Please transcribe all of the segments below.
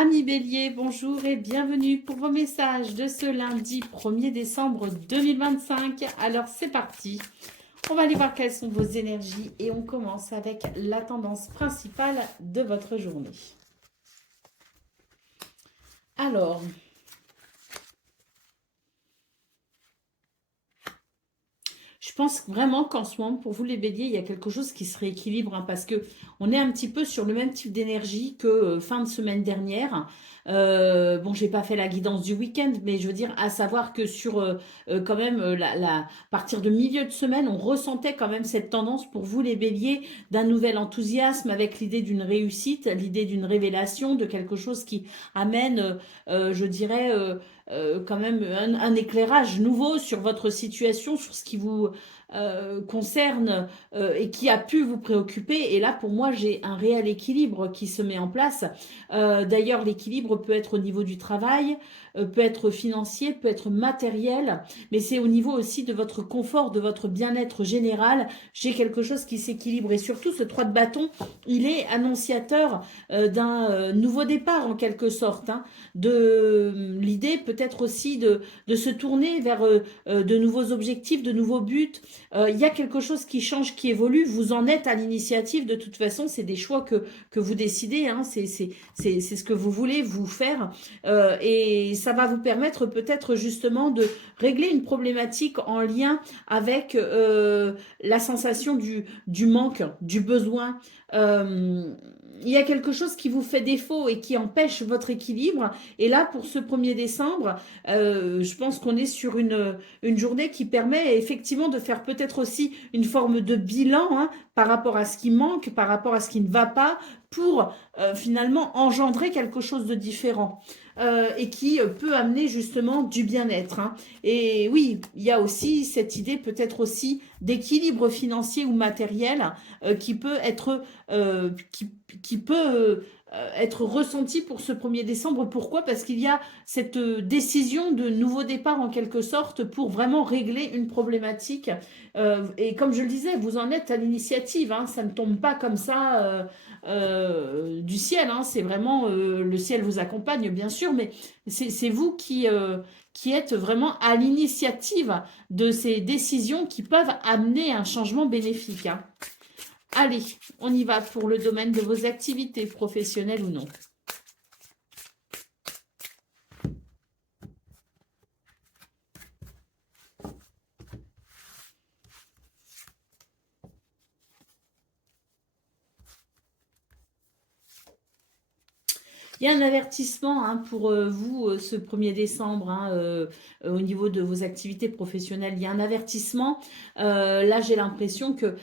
Amis Bélier, bonjour et bienvenue pour vos messages de ce lundi 1er décembre 2025. Alors c'est parti, on va aller voir quelles sont vos énergies et on commence avec la tendance principale de votre journée. Alors, je pense vraiment qu'en ce moment, pour vous les béliers, il y a quelque chose qui se rééquilibre parce que on est un petit peu sur le même type d'énergie que fin de semaine dernière. Bon, j'ai pas fait la guidance du week-end, mais je veux dire, à savoir que sur quand même à partir de milieu de semaine, on ressentait quand même cette tendance pour vous les béliers d'un nouvel enthousiasme avec l'idée d'une réussite, l'idée d'une révélation, de quelque chose qui amène, je dirais, quand même un éclairage nouveau sur votre situation, sur ce qui vous concerne et qui a pu vous préoccuper. Et là, pour moi, j'ai un réel équilibre qui se met en place. D'ailleurs, l'équilibre peut être au niveau du travail, peut être financier, peut être matériel, mais c'est au niveau aussi de votre confort, de votre bien-être général. J'ai quelque chose qui s'équilibre et surtout, ce 3 de bâton, il est annonciateur d'un nouveau départ en quelque sorte, hein, de l'idée peut-être aussi de se tourner vers de nouveaux objectifs, de nouveaux buts. Il y a quelque chose qui change, qui évolue. Vous en êtes à l'initiative. De toute façon, c'est des choix que vous décidez. Hein. C'est ce que vous voulez vous faire. Et ça va vous permettre peut-être justement de régler une problématique en lien avec la sensation du manque, du besoin. Il y a quelque chose qui vous fait défaut et qui empêche votre équilibre. Et là, pour ce 1er décembre, je pense qu'on est sur une journée qui permet effectivement de faire peut-être aussi une forme de bilan, hein, par rapport à ce qui manque, par rapport à ce qui ne va pas, pour finalement engendrer quelque chose de différent. Et qui peut amener justement du bien-être, hein. Et oui, il y a aussi cette idée peut-être aussi d'équilibre financier ou matériel qui peut être qui peut être ressenti pour ce 1er décembre. Pourquoi? Parce qu'il y a cette décision de nouveau départ en quelque sorte pour vraiment régler une problématique. Et comme je le disais, vous en êtes à l'initiative, hein, ça ne tombe pas comme ça du ciel, hein, c'est vraiment le ciel vous accompagne bien sûr, mais c'est vous qui êtes vraiment à l'initiative de ces décisions qui peuvent amener un changement bénéfique, hein. Allez, on y va pour le domaine de vos activités professionnelles ou non. Il y a un avertissement, hein, pour vous ce 1er décembre, hein, au niveau de vos activités professionnelles. Il y a un avertissement. Là, j'ai l'impression que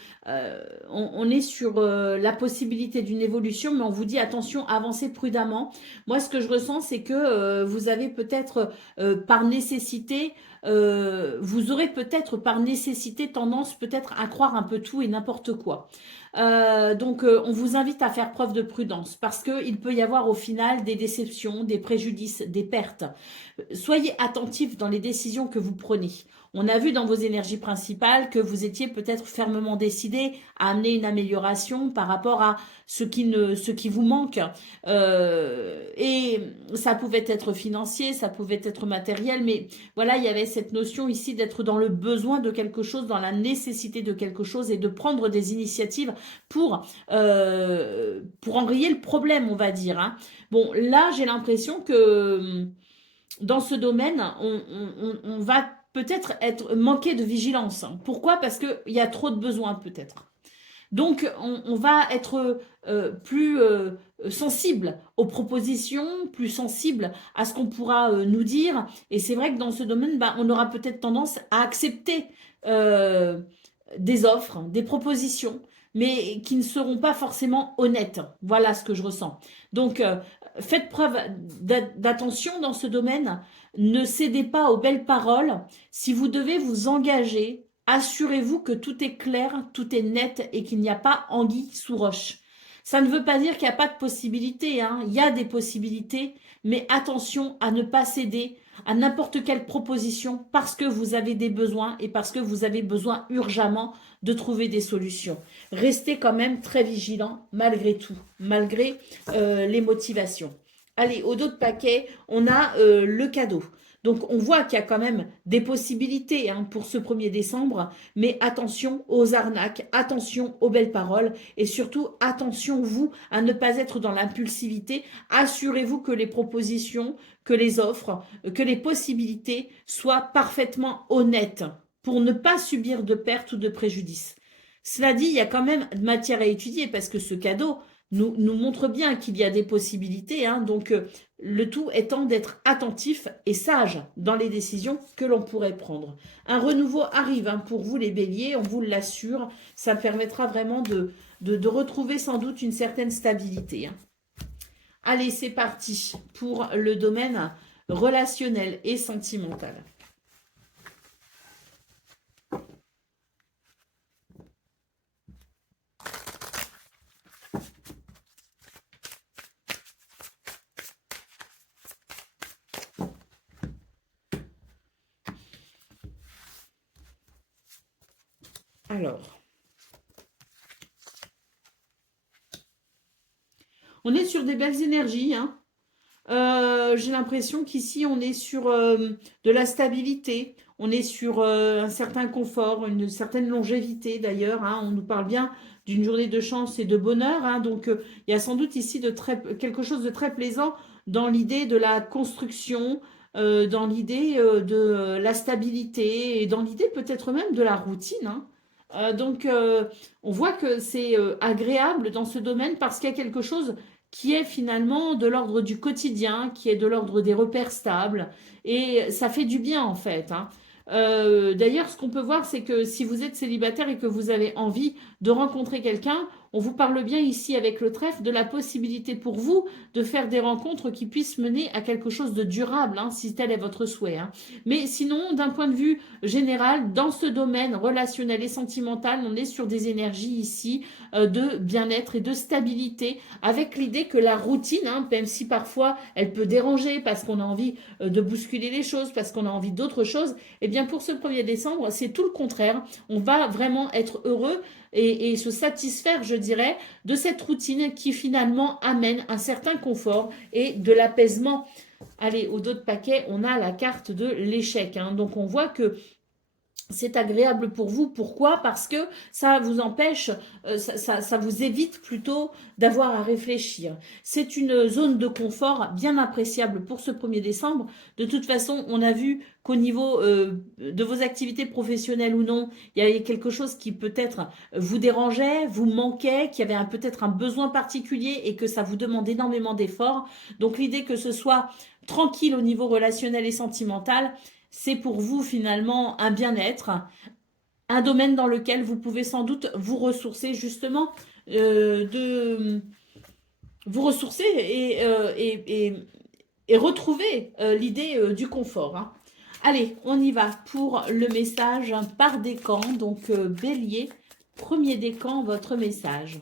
on est sur la possibilité d'une évolution, mais on vous dit attention, avancez prudemment. Moi, ce que je ressens, c'est que vous avez peut-être par nécessité, vous aurez peut-être par nécessité tendance peut-être à croire un peu tout et n'importe quoi. Donc, on vous invite à faire preuve de prudence parce qu'il peut y avoir au final des déceptions, des préjudices, des pertes. Soyez attentifs dans les décisions que vous prenez. On a vu dans vos énergies principales que vous étiez peut-être fermement décidé à amener une amélioration par rapport à ce qui vous manque. Et ça pouvait être financier, ça pouvait être matériel, mais voilà, il y avait cette notion ici d'être dans le besoin de quelque chose, dans la nécessité de quelque chose et de prendre des initiatives pour enrayer le problème, on va dire, hein. Bon, là, j'ai l'impression que dans ce domaine, on va peut-être être manquer de vigilance. Pourquoi? Parce qu'il y a trop de besoins, peut-être. Donc, on va être plus sensible aux propositions, plus sensible à ce qu'on pourra nous dire. Et c'est vrai que dans ce domaine, bah, on aura peut-être tendance à accepter euh, des offres, des propositions, mais qui ne seront pas forcément honnêtes. Voilà ce que je ressens. Donc, faites preuve d'attention dans ce domaine. Ne cédez pas aux belles paroles. Si vous devez vous engager, assurez-vous que tout est clair, tout est net et qu'il n'y a pas anguille sous roche. Ça ne veut pas dire qu'il n'y a pas de possibilités, hein. Il y a des possibilités, mais attention à ne pas céder à n'importe quelle proposition parce que vous avez des besoins et parce que vous avez besoin urgemment de trouver des solutions. Restez quand même très vigilant malgré tout, malgré les motivations. Allez, au dos de paquet, on a le cadeau. Donc, on voit qu'il y a quand même des possibilités hein, pour ce 1er décembre, mais attention aux arnaques, attention aux belles paroles et surtout attention, vous, à ne pas être dans l'impulsivité. Assurez-vous que les propositions, que les offres, que les possibilités soient parfaitement honnêtes pour ne pas subir de pertes ou de préjudices. Cela dit, il y a quand même matière à étudier parce que ce cadeau, nous montre bien qu'il y a des possibilités. Hein, donc, le tout étant d'être attentif et sage dans les décisions que l'on pourrait prendre. Un renouveau arrive hein, pour vous les béliers, on vous l'assure. Ça permettra vraiment de retrouver sans doute une certaine stabilité. Hein. Allez, c'est parti pour le domaine relationnel et sentimental. Alors, on est sur des belles énergies. Hein. J'ai l'impression qu'ici, on est sur de la stabilité. On est sur un certain confort, une certaine longévité d'ailleurs. Hein. On nous parle bien d'une journée de chance et de bonheur. Hein. Donc, il y a sans doute ici quelque chose de très plaisant dans l'idée de la construction, dans l'idée de la stabilité et dans l'idée peut-être même de la routine. Hein. Donc, on voit que c'est agréable dans ce domaine parce qu'il y a quelque chose qui est finalement de l'ordre du quotidien, qui est de l'ordre des repères stables, et ça fait du bien en fait. Hein. D'ailleurs, ce qu'on peut voir, c'est que si vous êtes célibataire et que vous avez envie de rencontrer quelqu'un, on vous parle bien ici avec le trèfle de la possibilité pour vous de faire des rencontres qui puissent mener à quelque chose de durable, hein, si tel est votre souhait. Hein. Mais sinon, d'un point de vue général, dans ce domaine relationnel et sentimental, on est sur des énergies ici de bien-être et de stabilité, avec l'idée que la routine, hein, même si parfois elle peut déranger parce qu'on a envie de bousculer les choses, parce qu'on a envie d'autre chose, eh bien pour ce 1er décembre, c'est tout le contraire. On va vraiment être heureux et se satisfaire, je dirais, de cette routine qui finalement amène un certain confort et de l'apaisement. Allez, au dos de paquet, on a la carte de l'échec. Hein. Donc on voit que c'est agréable pour vous. Pourquoi? Parce que ça vous empêche, ça vous évite plutôt d'avoir à réfléchir. C'est une zone de confort bien appréciable pour ce 1er décembre. De toute façon, on a vu qu'au niveau de vos activités professionnelles ou non, il y avait quelque chose qui peut-être vous dérangeait, vous manquait, qui avait peut-être un besoin particulier et que ça vous demande énormément d'efforts. Donc l'idée que ce soit tranquille au niveau relationnel et sentimental, c'est pour vous finalement un bien-être, un domaine dans lequel vous pouvez sans doute vous ressourcer justement, vous ressourcer et retrouver l'idée du confort. Hein. Allez, on y va pour le message par décan. Donc Bélier, 1er décan, votre message.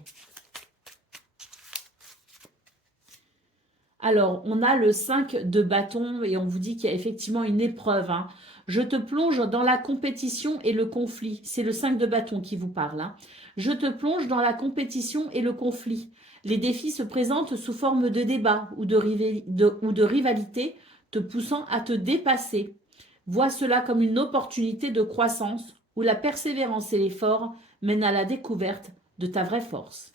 Alors, on a le 5 de bâton et on vous dit qu'il y a effectivement une épreuve. Hein. Je te plonge dans la compétition et le conflit. C'est le 5 de bâton qui vous parle. Hein. Je te plonge dans la compétition et le conflit. Les défis se présentent sous forme de débat ou de rivalité, te poussant à te dépasser. Vois cela comme une opportunité de croissance où la persévérance et l'effort mènent à la découverte de ta vraie force.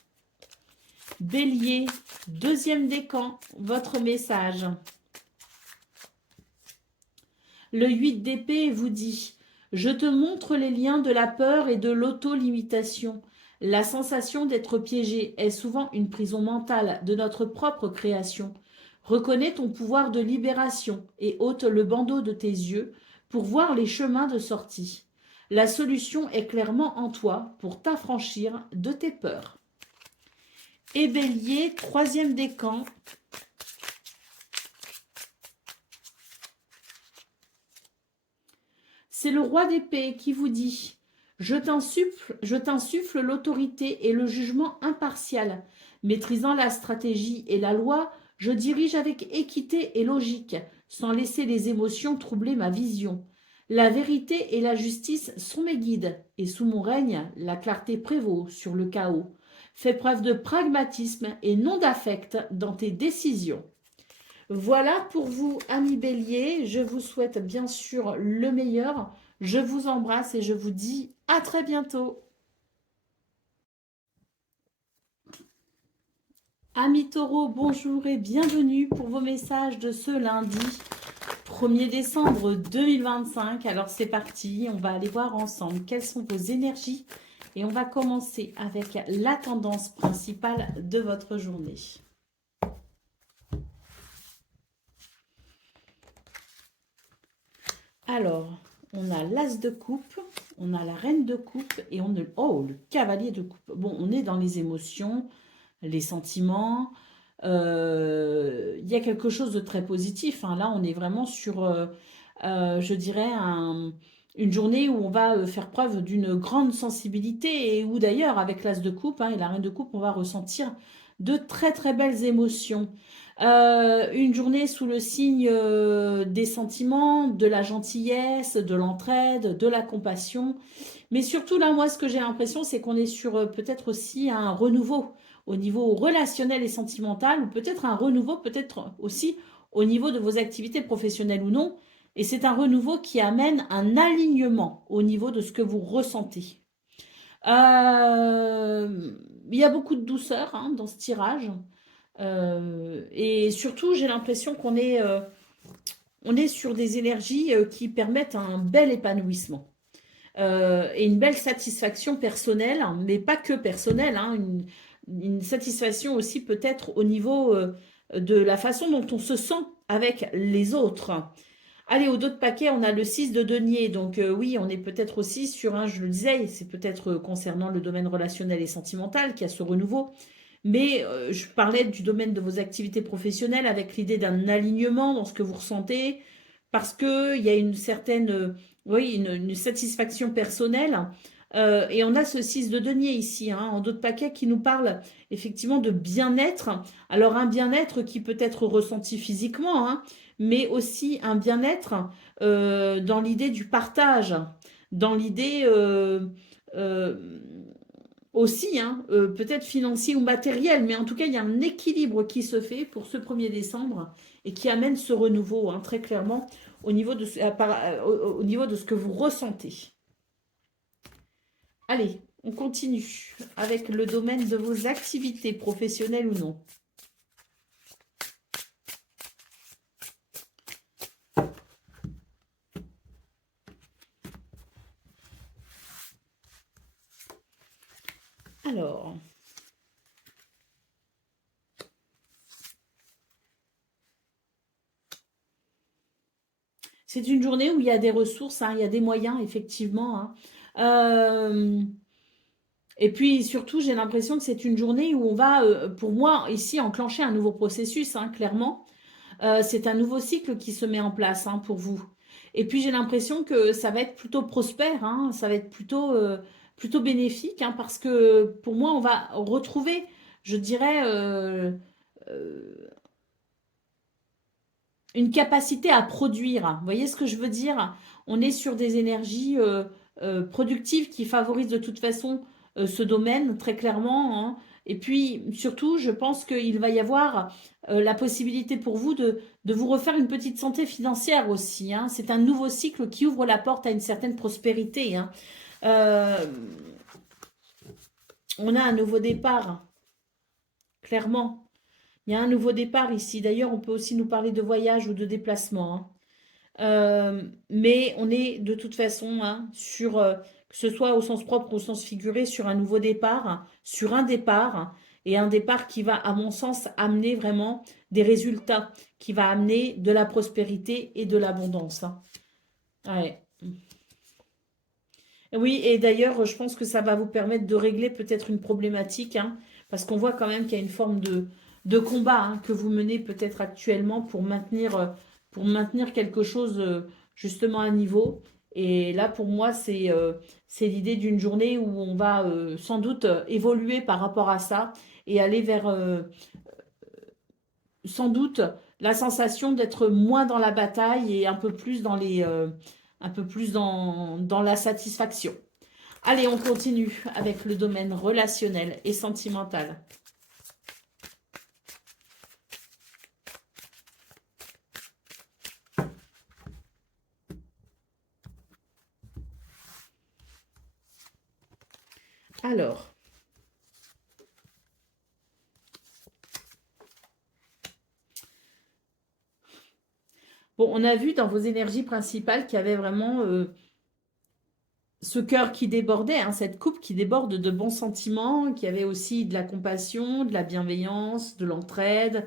Bélier, 2e décan, votre message. Le 8 d'épée vous dit « Je te montre les liens de la peur et de l'auto-limitation. La sensation d'être piégé est souvent une prison mentale de notre propre création. Reconnais ton pouvoir de libération et ôte le bandeau de tes yeux pour voir les chemins de sortie. La solution est clairement en toi pour t'affranchir de tes peurs. » Et Bélier, 3e décan. C'est le roi d'épée qui vous dit « Je t'insuffle l'autorité et le jugement impartial. Maîtrisant la stratégie et la loi, je dirige avec équité et logique, sans laisser les émotions troubler ma vision. La vérité et la justice sont mes guides, et sous mon règne, la clarté prévaut sur le chaos. Fais preuve de pragmatisme et non d'affect dans tes décisions. » Voilà pour vous, amis Bélier. Je vous souhaite bien sûr le meilleur. Je vous embrasse et je vous dis à très bientôt. Amis Taureau, bonjour et bienvenue pour vos messages de ce lundi 1er décembre 2025. Alors c'est parti, on va aller voir ensemble quelles sont vos énergies et on va commencer avec la tendance principale de votre journée. Alors, on a l'as de coupe, on a la reine de coupe et on a le cavalier de coupe. Bon, on est dans les émotions, les sentiments. Il y a quelque chose de très positif, hein. Là, on est vraiment sur, je dirais, une journée où on va faire preuve d'une grande sensibilité et où d'ailleurs, avec l'as de coupe et la reine de coupe, on va ressentir de très très belles émotions. Une journée sous le signe des sentiments, de la gentillesse, de l'entraide, de la compassion. Mais surtout là, moi, ce que j'ai l'impression, c'est qu'on est sur peut-être aussi un renouveau au niveau relationnel et sentimental, ou peut-être un renouveau, peut-être aussi au niveau de vos activités professionnelles ou non. Et c'est un renouveau qui amène un alignement au niveau de ce que vous ressentez. Il y a beaucoup de douceur dans ce tirage. Et surtout, j'ai l'impression on est sur des énergies qui permettent un bel épanouissement. Et une belle satisfaction personnelle, mais pas que personnelle, une satisfaction aussi peut-être au niveau de la façon dont on se sent avec les autres. Allez, au dos de paquet, on a le 6 de denier. Donc oui, on est peut-être aussi sur un, je le disais, c'est peut-être concernant le domaine relationnel et sentimental qui a ce renouveau. Mais je parlais du domaine de vos activités professionnelles avec l'idée d'un alignement dans ce que vous ressentez, parce qu'il y a une certaine, oui, une satisfaction personnelle. Et on a ce 6 de denier ici, en dos de paquet, qui nous parle effectivement de bien-être. Alors un bien-être qui peut être ressenti physiquement, mais aussi un bien-être dans l'idée du partage, dans l'idée euh, aussi, peut-être financier ou matériel, mais en tout cas, il y a un équilibre qui se fait pour ce 1er décembre et qui amène ce renouveau, très clairement, au niveau au niveau de ce que vous ressentez. Allez, on continue avec le domaine de vos activités professionnelles ou non. Alors, c'est une journée où il y a des ressources, il y a des moyens, effectivement. Et puis surtout, j'ai l'impression que c'est une journée où on va, pour moi, ici, enclencher un nouveau processus, clairement. C'est un nouveau cycle qui se met en place pour vous. Et puis j'ai l'impression que ça va être plutôt prospère, ça va être plutôt bénéfique, parce que pour moi, on va retrouver, je dirais, une capacité à produire. Vous voyez ce que je veux dire? On est sur des énergies productives qui favorisent de toute façon ce domaine, très clairement. Et puis, surtout, je pense qu'il va y avoir la possibilité pour vous de vous refaire une petite santé financière aussi. C'est un nouveau cycle qui ouvre la porte à une certaine prospérité. Euh, on a un nouveau départ, clairement. Il y a un nouveau départ ici. D'ailleurs, on peut aussi nous parler de voyage ou de déplacement. Mais on est de toute façon sur, que ce soit au sens propre ou au sens figuré, sur un nouveau départ, sur un départ, et un départ qui va, à mon sens, amener vraiment des résultats, qui va amener de la prospérité et de l'abondance. Ouais. Oui, et d'ailleurs, je pense que ça va vous permettre de régler peut-être une problématique, parce qu'on voit quand même qu'il y a une forme de combat que vous menez peut-être actuellement pour maintenir quelque chose justement à niveau. Et là, pour moi, c'est l'idée d'une journée où on va sans doute évoluer par rapport à ça et aller vers sans doute la sensation d'être moins dans la bataille et un peu plus un peu plus dans la satisfaction. Allez, on continue avec le domaine relationnel et sentimental. Alors, bon, on a vu dans vos énergies principales qu'il y avait vraiment ce cœur qui débordait, hein, cette coupe qui déborde de bons sentiments, qu'il y avait aussi de la compassion, de la bienveillance, de l'entraide.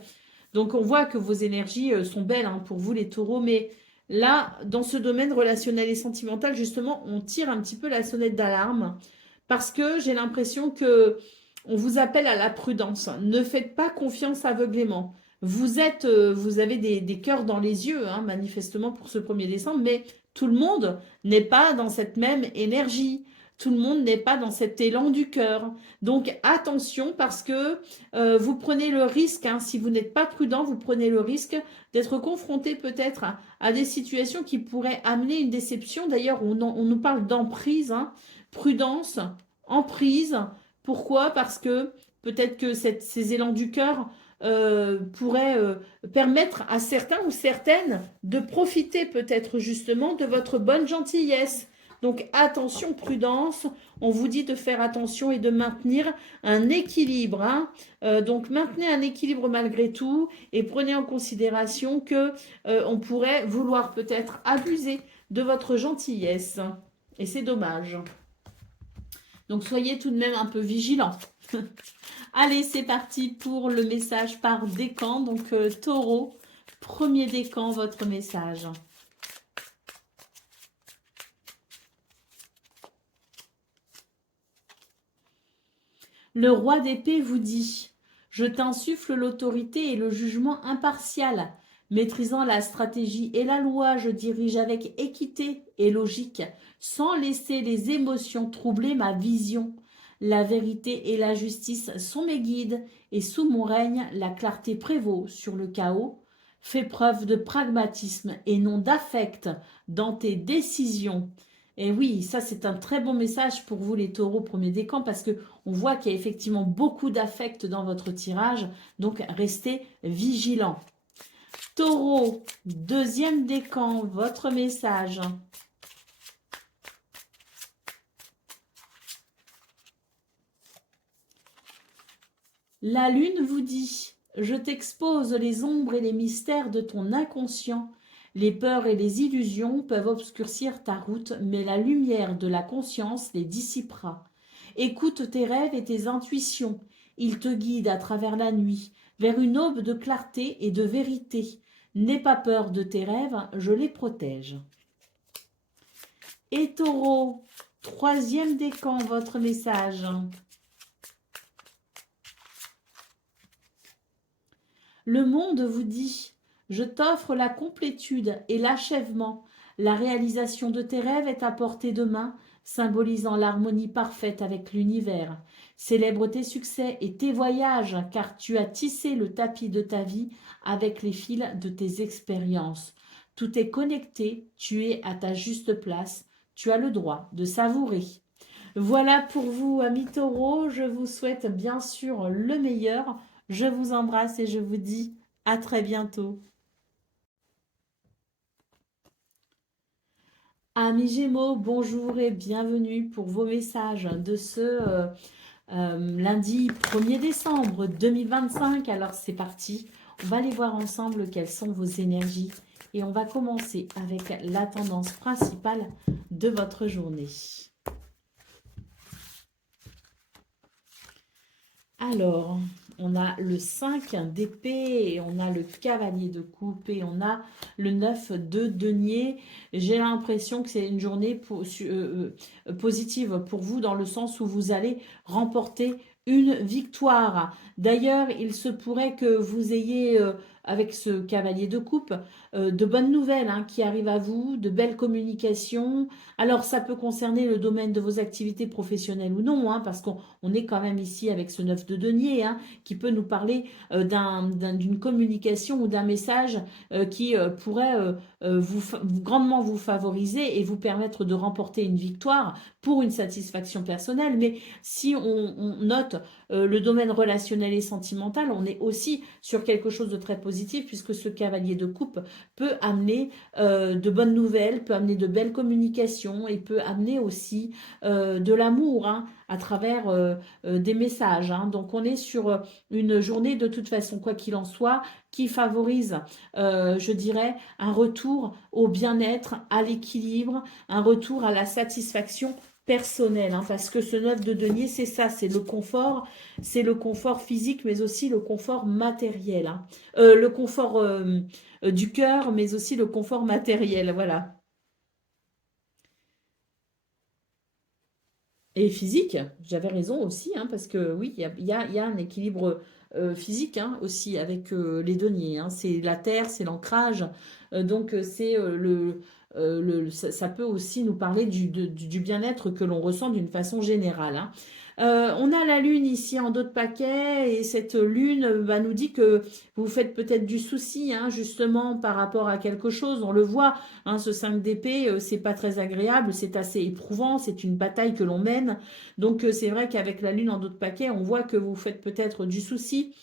Donc on voit que vos énergies sont belles, hein, pour vous les taureaux, mais là, dans ce domaine relationnel et sentimental, justement, on tire un petit peu la sonnette d'alarme parce que j'ai l'impression que on vous appelle à la prudence. Ne faites pas confiance aveuglément. Vous avez des cœurs dans les yeux, hein, manifestement pour ce 1er décembre, mais tout le monde n'est pas dans cette même énergie. Tout le monde n'est pas dans cet élan du cœur. Donc attention parce que vous prenez le risque, hein, si vous n'êtes pas prudent, vous prenez le risque d'être confronté peut-être à des situations qui pourraient amener une déception. D'ailleurs, on nous parle d'emprise, hein, prudence, emprise. Pourquoi? Parce que peut-être que ces élans du cœur pourraient permettre à certains ou certaines de profiter peut-être justement de votre bonne gentillesse. Donc attention, prudence, on vous dit de faire attention et de maintenir un équilibre, hein. Donc maintenez un équilibre malgré tout et prenez en considération que on pourrait vouloir peut-être abuser de votre gentillesse. Et c'est dommage. Donc soyez tout de même un peu vigilants. Allez, c'est parti pour le message par décan. Donc taureau, 1er décan, votre message. Le roi d'épée vous dit « Je t'insuffle l'autorité et le jugement impartial. Maîtrisant la stratégie et la loi, je dirige avec équité et logique, sans laisser les émotions troubler ma vision. La vérité et la justice sont mes guides, et sous mon règne, la clarté prévaut sur le chaos. Fais preuve de pragmatisme et non d'affect dans tes décisions. » Et oui, ça c'est un très bon message pour vous les taureaux 1er décan parce que on voit qu'il y a effectivement beaucoup d'affect dans votre tirage, donc restez vigilants. Taureau, 2e décan, votre message. La lune vous dit « Je t'expose les ombres et les mystères de ton inconscient. Les peurs et les illusions peuvent obscurcir ta route, mais la lumière de la conscience les dissipera. Écoute tes rêves et tes intuitions. Ils te guident à travers la nuit, vers une aube de clarté et de vérité. N'aie pas peur de tes rêves, je les protège. » Et Taureau, 3e décan, votre message. Le monde vous dit « Je t'offre la complétude et l'achèvement. La réalisation de tes rêves est à portée de main, symbolisant l'harmonie parfaite avec l'univers. Célèbre tes succès et tes voyages, car tu as tissé le tapis de ta vie avec les fils de tes expériences. Tout est connecté, tu es à ta juste place, tu as le droit de savourer. » Voilà pour vous, amis taureaux. Je vous souhaite bien sûr le meilleur. Je vous embrasse et je vous dis à très bientôt. Amis Gémeaux, bonjour et bienvenue pour vos messages de ce lundi 1er décembre 2025. Alors c'est parti, on va aller voir ensemble quelles sont vos énergies et on va commencer avec la tendance principale de votre journée. Alors, on a le 5 d'épée, on a le cavalier de coupe et on a le 9 de denier. J'ai l'impression que c'est une journée positive pour vous dans le sens où vous allez remporter une victoire. D'ailleurs, il se pourrait que vous ayez, avec ce cavalier de coupe, de bonnes nouvelles, hein, qui arrivent à vous, de belles communications. Alors, ça peut concerner le domaine de vos activités professionnelles ou non, hein, parce qu'on est quand même ici avec ce 9 de denier, hein, qui peut nous parler d'une communication ou d'un message qui pourrait grandement vous favoriser et vous permettre de remporter une victoire pour une satisfaction personnelle. Mais si on note le domaine relationnel et sentimental, on est aussi sur quelque chose de très positif positive puisque ce cavalier de coupe peut amener de bonnes nouvelles, peut amener de belles communications et peut amener aussi de l'amour hein, à travers des messages. Hein. Donc on est sur une journée de toute façon, quoi qu'il en soit, qui favorise, je dirais, un retour au bien-être, à l'équilibre, un retour à la satisfaction personnelle, hein, parce que ce 9 de denier, c'est ça, c'est le confort physique, mais aussi le confort matériel, hein. Le confort du cœur, mais aussi le confort matériel, voilà. Et physique, j'avais raison aussi, hein, parce que oui, il y a un équilibre physique hein, aussi avec les deniers. Hein. C'est la terre, c'est l'ancrage. Donc, c'est ça peut aussi nous parler du bien-être que l'on ressent d'une façon générale. Hein. On a la lune ici en dos de paquet et cette lune nous dit que vous faites peut-être du souci hein, justement par rapport à quelque chose. On le voit, hein, ce 5 d'épée, c'est pas très agréable, c'est assez éprouvant, c'est une bataille que l'on mène. Donc c'est vrai qu'avec la lune en dos de paquet, on voit que vous faites peut-être du souci,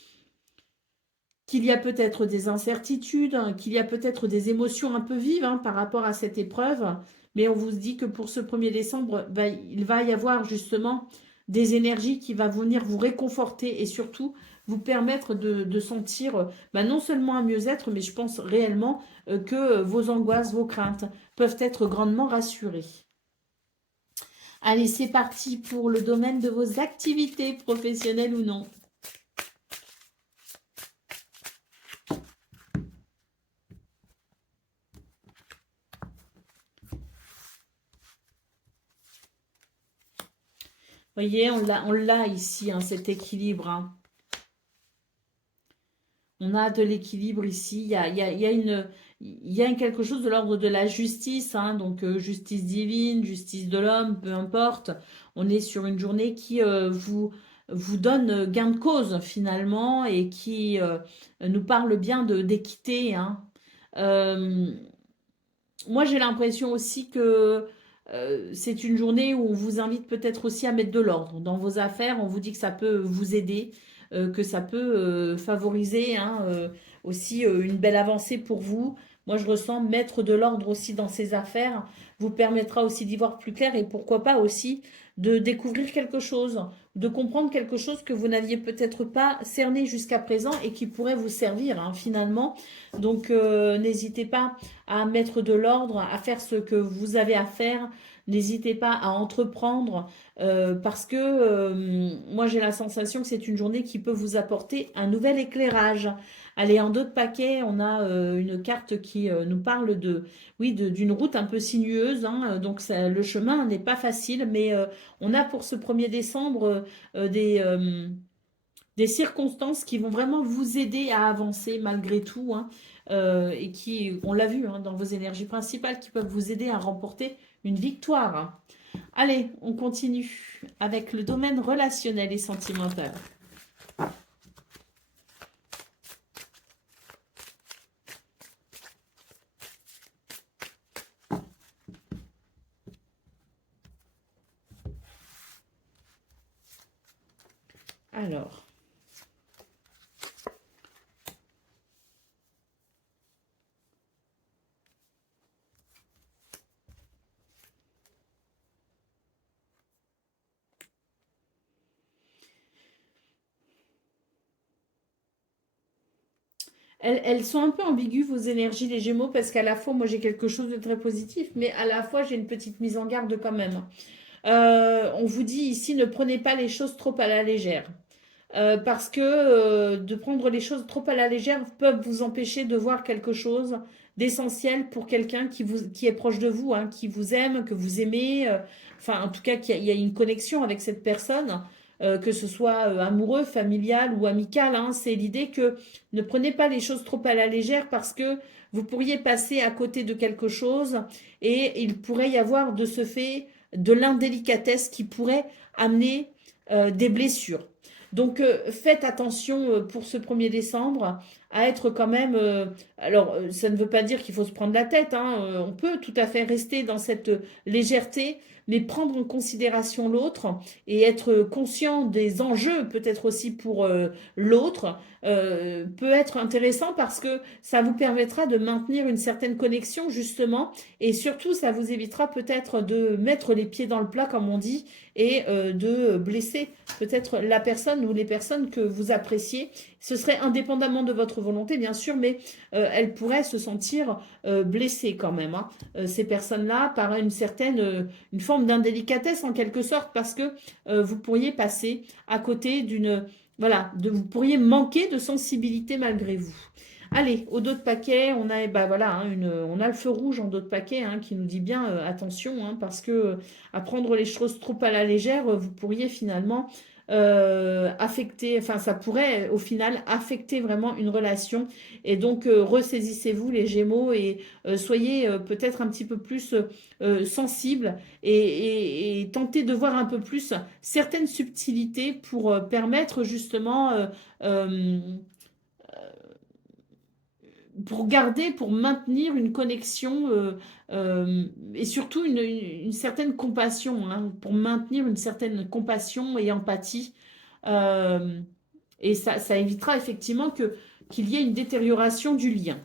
qu'il y a peut-être des incertitudes, hein, qu'il y a peut-être des émotions un peu vives hein, par rapport à cette épreuve. Mais on vous dit que pour ce 1er décembre, il va y avoir justement des énergies qui vont venir vous réconforter et surtout vous permettre de sentir non seulement un mieux-être, mais je pense réellement que vos angoisses, vos craintes peuvent être grandement rassurées. Allez, c'est parti pour le domaine de vos activités professionnelles ou non. Vous voyez, on l'a ici, hein, cet équilibre. Hein. On a de l'équilibre ici. Il y a quelque chose de l'ordre de la justice, hein, donc justice divine, justice de l'homme, peu importe. On est sur une journée qui vous donne gain de cause finalement et qui nous parle bien d'équité. Hein. Euh, Moi, j'ai l'impression aussi que c'est une journée où on vous invite peut-être aussi à mettre de l'ordre dans vos affaires. On vous dit que ça peut vous aider, que ça peut favoriser hein, aussi une belle avancée pour vous. Moi, je ressens mettre de l'ordre aussi dans ces affaires vous permettra aussi d'y voir plus clair et pourquoi pas aussi de découvrir quelque chose, de comprendre quelque chose que vous n'aviez peut-être pas cerné jusqu'à présent et qui pourrait vous servir hein, finalement. Donc, n'hésitez pas à mettre de l'ordre, à faire ce que vous avez à faire. N'hésitez pas à entreprendre parce que moi j'ai la sensation que c'est une journée qui peut vous apporter un nouvel éclairage. Allez, en d'autres paquets, on a une carte qui nous parle oui, d'une route un peu sinueuse. Hein, donc le chemin n'est pas facile, mais on a pour ce 1er décembre des circonstances qui vont vraiment vous aider à avancer malgré tout hein, et qui, on l'a vu hein, dans vos énergies principales, qui peuvent vous aider à remporter une victoire. Hein. Allez, on continue avec le domaine relationnel et sentimental. Alors, elles sont un peu ambiguës, vos énergies, les Gémeaux, parce qu'à la fois, moi, j'ai quelque chose de très positif, mais à la fois, j'ai une petite mise en garde quand même. On vous dit ici, ne prenez pas les choses trop à la légère. Parce que de prendre les choses trop à la légère peuvent vous empêcher de voir quelque chose d'essentiel pour quelqu'un qui est proche de vous, hein, qui vous aime, que vous aimez. Enfin, en tout cas, qu'il y a une connexion avec cette personne, que ce soit amoureux, familial ou amical. Hein. C'est l'idée que ne prenez pas les choses trop à la légère parce que vous pourriez passer à côté de quelque chose et il pourrait y avoir de ce fait de l'indélicatesse qui pourrait amener des blessures. Donc faites attention pour ce 1er décembre à être quand même... alors, ça ne veut pas dire qu'il faut se prendre la tête, hein, on peut tout à fait rester dans cette légèreté, mais prendre en considération l'autre et être conscient des enjeux, peut-être aussi pour l'autre, peut être intéressant parce que ça vous permettra de maintenir une certaine connexion, justement, et surtout, ça vous évitera peut-être de mettre les pieds dans le plat, comme on dit, et de blesser peut-être la personne ou les personnes que vous appréciez. Ce serait indépendamment de votre volonté, bien sûr, mais elles pourraient se sentir blessées quand même, hein. Ces personnes-là, par une certaine, une forme d'indélicatesse en quelque sorte, parce que vous pourriez passer à côté d'une, voilà, vous pourriez manquer de sensibilité malgré vous. Allez, au dos de paquet, on a, bah voilà, hein, on a le feu rouge en dos de paquet, hein, qui nous dit bien attention, hein, parce que à prendre les choses trop à la légère, vous pourriez finalement affecter, enfin ça pourrait au final affecter vraiment une relation. Et donc ressaisissez-vous les Gémeaux et soyez peut-être un petit peu plus sensibles et tentez de voir un peu plus certaines subtilités pour permettre justement euh, pour garder, pour maintenir une connexion et surtout une certaine compassion, hein, pour maintenir une certaine compassion et empathie. Euh, et ça évitera effectivement qu'il y ait une détérioration du lien.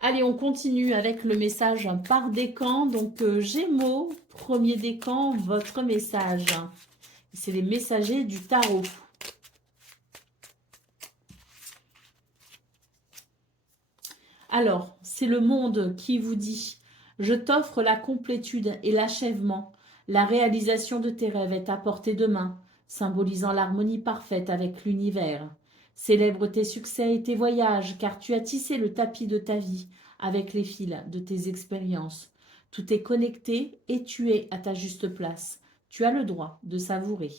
Allez, on continue avec le message par décan. Donc, Gémeaux, premier décan, votre message. C'est les messagers du tarot. Alors, c'est le monde qui vous dit « Je t'offre la complétude et l'achèvement. La réalisation de tes rêves est à portée de main, symbolisant l'harmonie parfaite avec l'univers. Célèbre tes succès et tes voyages, car tu as tissé le tapis de ta vie avec les fils de tes expériences. Tout est connecté et tu es à ta juste place. Tu as le droit de savourer. »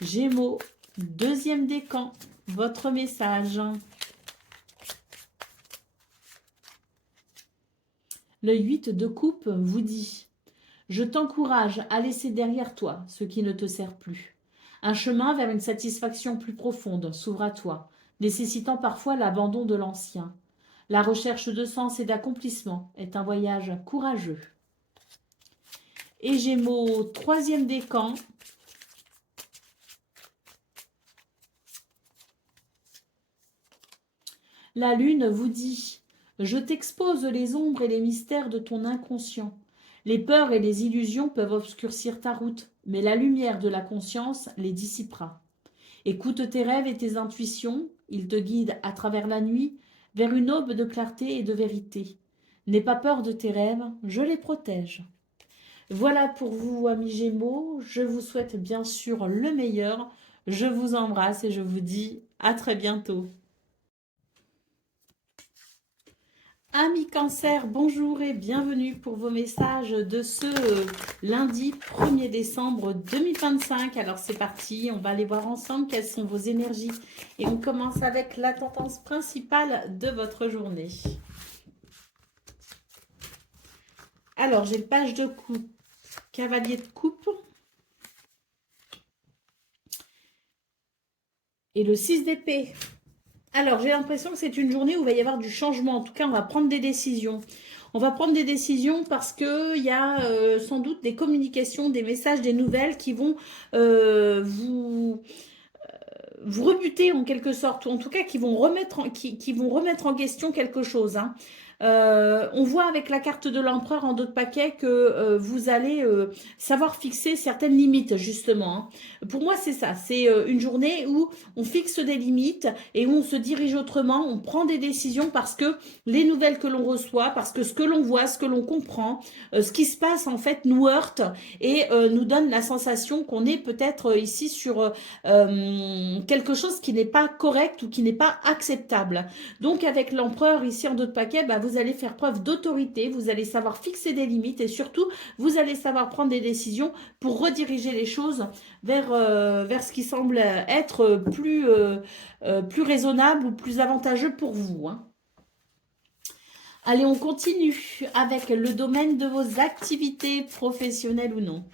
Gémeaux, deuxième décan, votre message. Le 8 de coupe vous dit « Je t'encourage à laisser derrière toi ce qui ne te sert plus. Un chemin vers une satisfaction plus profonde s'ouvre à toi, nécessitant parfois l'abandon de l'ancien. La recherche de sens et d'accomplissement est un voyage courageux. » Et Gémeaux, troisième décan. La lune vous dit « Je t'expose les ombres et les mystères de ton inconscient. Les peurs et les illusions peuvent obscurcir ta route, mais la lumière de la conscience les dissipera. Écoute tes rêves et tes intuitions, ils te guident à travers la nuit vers une aube de clarté et de vérité. N'aie pas peur de tes rêves, je les protège. » Voilà pour vous, amis Gémeaux. Je vous souhaite bien sûr le meilleur. Je vous embrasse et je vous dis à très bientôt. Amis Cancer, bonjour et bienvenue pour vos messages de ce lundi 1er décembre 2025. Alors c'est parti, on va aller voir ensemble quelles sont vos énergies. Et on commence avec la tendance principale de votre journée. Alors j'ai le page de coupe, cavalier de coupe. Et le 6 d'épée. Alors, j'ai l'impression que c'est une journée où il va y avoir du changement. En tout cas, on va prendre des décisions. On va prendre des décisions parce qu'il y a sans doute des communications, des messages, des nouvelles qui vont vous rebuter en quelque sorte, ou en tout cas qui vont remettre en question quelque chose, hein. On voit avec la carte de l'empereur en dos de paquet que vous allez savoir fixer certaines limites, justement, hein. Pour moi, c'est ça. C'est une journée où on fixe des limites et où on se dirige autrement, on prend des décisions parce que les nouvelles que l'on reçoit, parce que ce que l'on voit, ce que l'on comprend, ce qui se passe en fait nous heurte et nous donne la sensation qu'on est peut-être ici sur quelque chose qui n'est pas correct ou qui n'est pas acceptable. Donc avec l'empereur ici en dos de paquet, bah, vous allez faire preuve d'autorité, vous allez savoir fixer des limites et surtout vous allez savoir prendre des décisions pour rediriger les choses vers ce qui semble être plus raisonnable ou plus avantageux pour vous, hein. Allez, on continue avec le domaine de vos activités professionnelles ou non.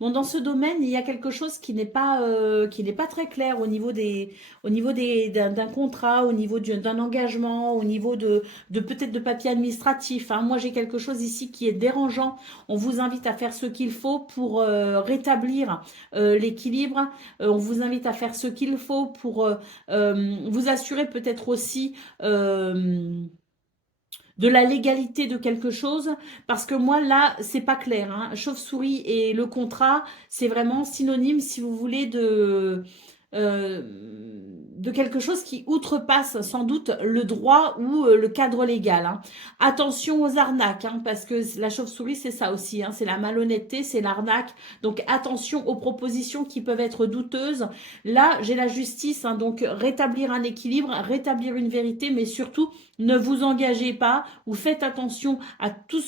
Bon, dans ce domaine, il y a quelque chose qui n'est pas très clair au niveau d'un contrat, au niveau d'un engagement, au niveau de peut-être de papier administratif, hein. Moi, j'ai quelque chose ici qui est dérangeant. On vous invite à faire ce qu'il faut pour rétablir l'équilibre. On vous invite à faire ce qu'il faut pour vous assurer peut-être aussi de la légalité de quelque chose, parce que moi là c'est pas clair, hein. Chauve-souris et le contrat, c'est vraiment synonyme, si vous voulez, euh, de quelque chose qui outrepasse sans doute le droit ou le cadre légal, hein. Attention aux arnaques, hein, parce que la chauve-souris c'est ça aussi, hein, c'est la malhonnêteté, c'est l'arnaque. Donc attention aux propositions qui peuvent être douteuses. Là j'ai la justice, hein, donc rétablir un équilibre, rétablir une vérité, mais surtout ne vous engagez pas ou faites attention à tout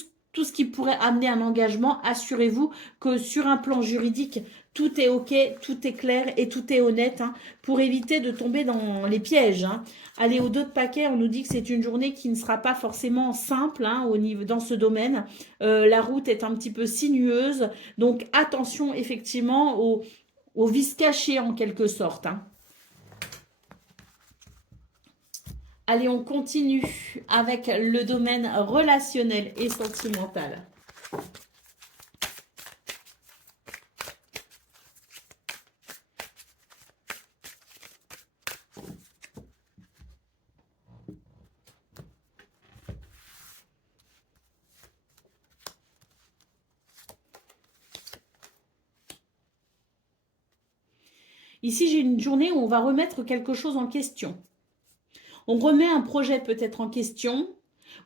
ce qui pourrait amener un engagement. Assurez-vous que sur un plan juridique, tout est OK, tout est clair et tout est honnête, hein, pour éviter de tomber dans les pièges, hein. Allez, au dos de paquet, on nous dit que c'est une journée qui ne sera pas forcément simple, hein, dans ce domaine. La route est un petit peu sinueuse, donc attention effectivement aux vices cachés en quelque sorte, hein. Allez, on continue avec le domaine relationnel et sentimental. Ici, j'ai une journée où on va remettre quelque chose en question. On remet un projet peut-être en question,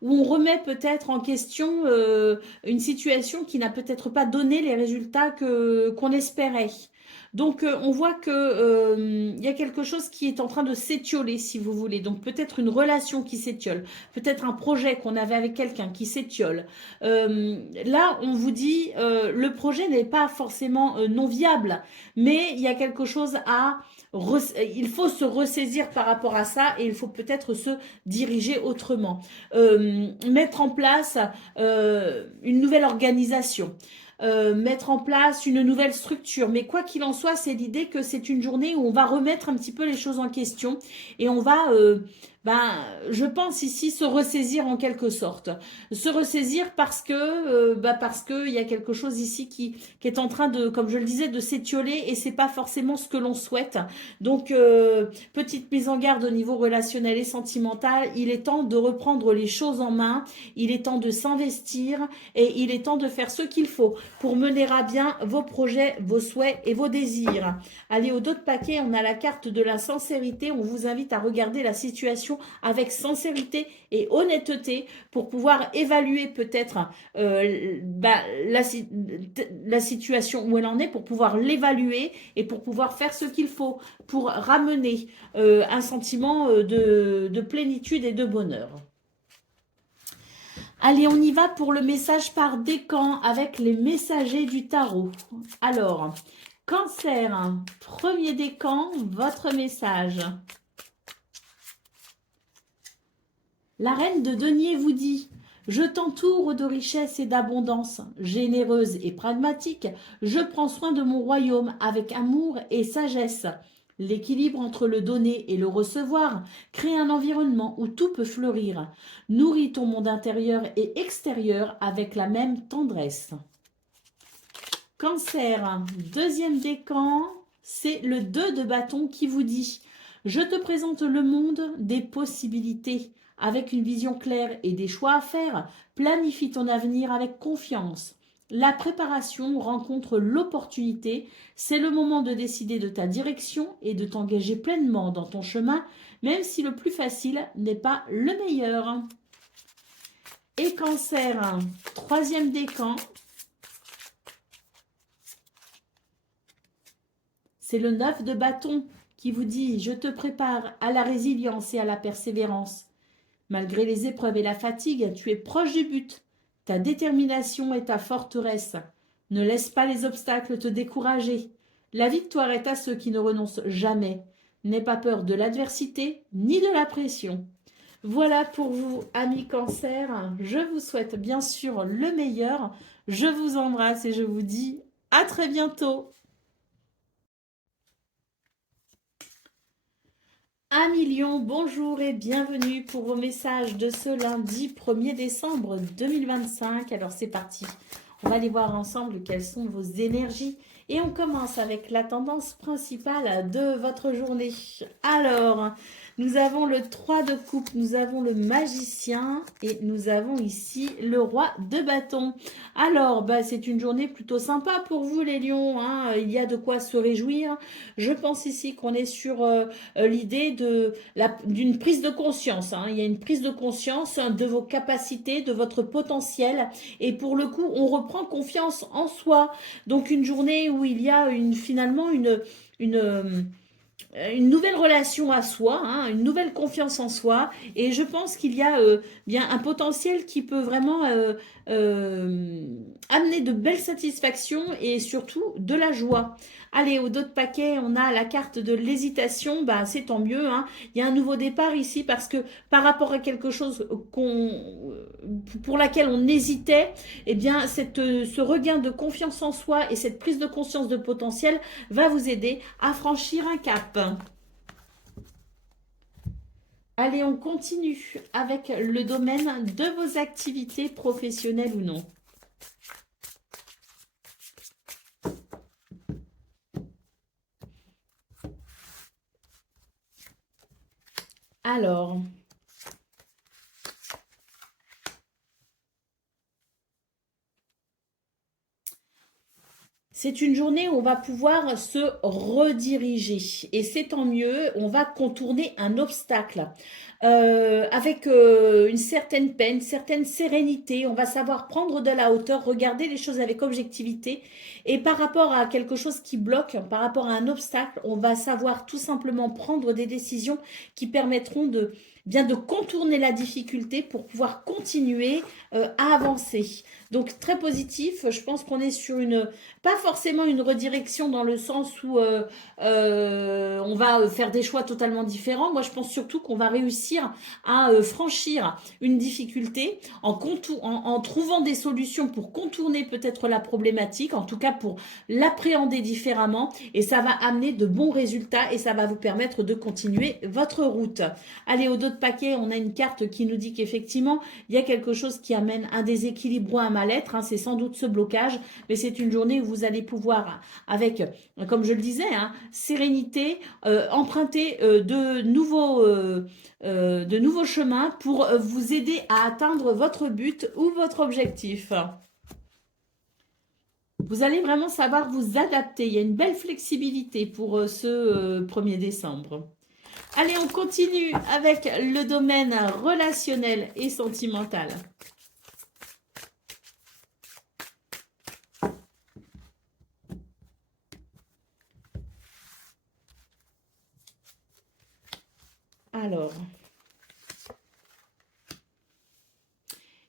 ou on remet peut-être en question une situation qui n'a peut-être pas donné les résultats qu'on espérait. Donc on voit que y a quelque chose qui est en train de s'étioler, si vous voulez. Donc peut-être une relation qui s'étiole, peut-être un projet qu'on avait avec quelqu'un qui s'étiole. Là, on vous dit le projet n'est pas forcément non viable, mais il y a quelque chose il faut se ressaisir par rapport à ça et il faut peut-être se diriger autrement. Mettre en place une nouvelle organisation. Mettre en place une nouvelle structure. Mais quoi qu'il en soit, c'est l'idée que c'est une journée où on va remettre un petit peu les choses en question et on va, je pense ici, se ressaisir en quelque sorte. Se ressaisir parce que il y a quelque chose ici qui est en train de, comme je le disais, de s'étioler et c'est pas forcément ce que l'on souhaite. Donc, petite mise en garde au niveau relationnel et sentimental, il est temps de reprendre les choses en main, il est temps de s'investir et il est temps de faire ce qu'il faut pour mener à bien vos projets, vos souhaits et vos désirs. Allez, au dos de paquet, on a la carte de la sincérité. On vous invite à regarder la situation avec sincérité et honnêteté pour pouvoir évaluer peut-être la situation où elle en est, pour pouvoir l'évaluer et pour pouvoir faire ce qu'il faut pour ramener un sentiment de plénitude et de bonheur. Allez, on y va pour le message par décan avec les messagers du tarot. Alors, Cancer, premier décan, votre message. La reine de denier vous dit: je t'entoure de richesse et d'abondance, généreuse et pragmatique, je prends soin de mon royaume avec amour et sagesse. L'équilibre entre le donner et le recevoir crée un environnement où tout peut fleurir. Nourris ton monde intérieur et extérieur avec la même tendresse. Cancer, deuxième décan, c'est le 2 de bâton qui vous dit: je te présente le monde des possibilités. Avec une vision claire et des choix à faire, planifie ton avenir avec confiance. La préparation rencontre l'opportunité. C'est le moment de décider de ta direction et de t'engager pleinement dans ton chemin, même si le plus facile n'est pas le meilleur. Et Cancer, troisième décan, c'est le 9 de bâton qui vous dit: je te prépare à la résilience et à la persévérance. Malgré les épreuves et la fatigue, tu es proche du but. Ta détermination est ta forteresse. Ne laisse pas les obstacles te décourager. La victoire est à ceux qui ne renoncent jamais. N'aie pas peur de l'adversité ni de la pression. Voilà pour vous, amis Cancer. Je vous souhaite bien sûr le meilleur. Je vous embrasse et je vous dis À très bientôt. Un million, bonjour et bienvenue pour vos messages de ce lundi 1er décembre 2025. Alors c'est parti, on va aller voir ensemble quelles sont vos énergies. Et on commence avec la tendance principale de votre journée. Alors, nous avons le 3 de coupe, nous avons le magicien et nous avons ici le roi de bâton. Alors, bah, c'est une journée plutôt sympa pour vous les lions, hein. Il y a de quoi se réjouir. Je pense ici qu'on est sur l'idée d'une prise de conscience, hein. Il y a une prise de conscience de vos capacités, de votre potentiel. Et pour le coup, on reprend confiance en soi. Donc une journée où il y a finalement une nouvelle relation à soi, hein, une nouvelle confiance en soi. Et je pense qu'il y a bien un potentiel qui peut vraiment amener de belles satisfactions et surtout de la joie. Allez, au dos de paquet, on a la carte de l'hésitation. Bah, c'est tant mieux, hein. Il y a un nouveau départ ici parce que par rapport à quelque chose pour laquelle on hésitait, eh bien, ce regain de confiance en soi et cette prise de conscience de potentiel va vous aider à franchir un cap. Allez, on continue avec le domaine de vos activités professionnelles ou non. Alors, c'est une journée où on va pouvoir se rediriger et c'est tant mieux, on va contourner un obstacle avec une certaine peine, une certaine sérénité, on va savoir prendre de la hauteur, regarder les choses avec objectivité et par rapport à quelque chose qui bloque, par rapport à un obstacle, on va savoir tout simplement prendre des décisions qui permettront de contourner la difficulté pour pouvoir continuer à avancer. Donc très positif, je pense qu'on est sur pas forcément une redirection dans le sens où on va faire des choix totalement différents. Moi, je pense surtout qu'on va réussir à franchir une difficulté en trouvant des solutions pour contourner peut-être la problématique, en tout cas pour l'appréhender différemment. Et ça va amener de bons résultats et ça va vous permettre de continuer votre route. Allez, au dos de paquet, on a une carte qui nous dit qu'effectivement, il y a quelque chose qui amène un déséquilibre ou un mal-être. Hein, c'est sans doute ce blocage, mais c'est une journée où vous allez pouvoir, avec, comme je le disais, hein, sérénité, emprunter de nouveaux chemins pour vous aider à atteindre votre but ou votre objectif. Vous allez vraiment savoir vous adapter. Il y a une belle flexibilité pour ce 1er décembre. Allez, on continue avec le domaine relationnel et sentimental. Alors,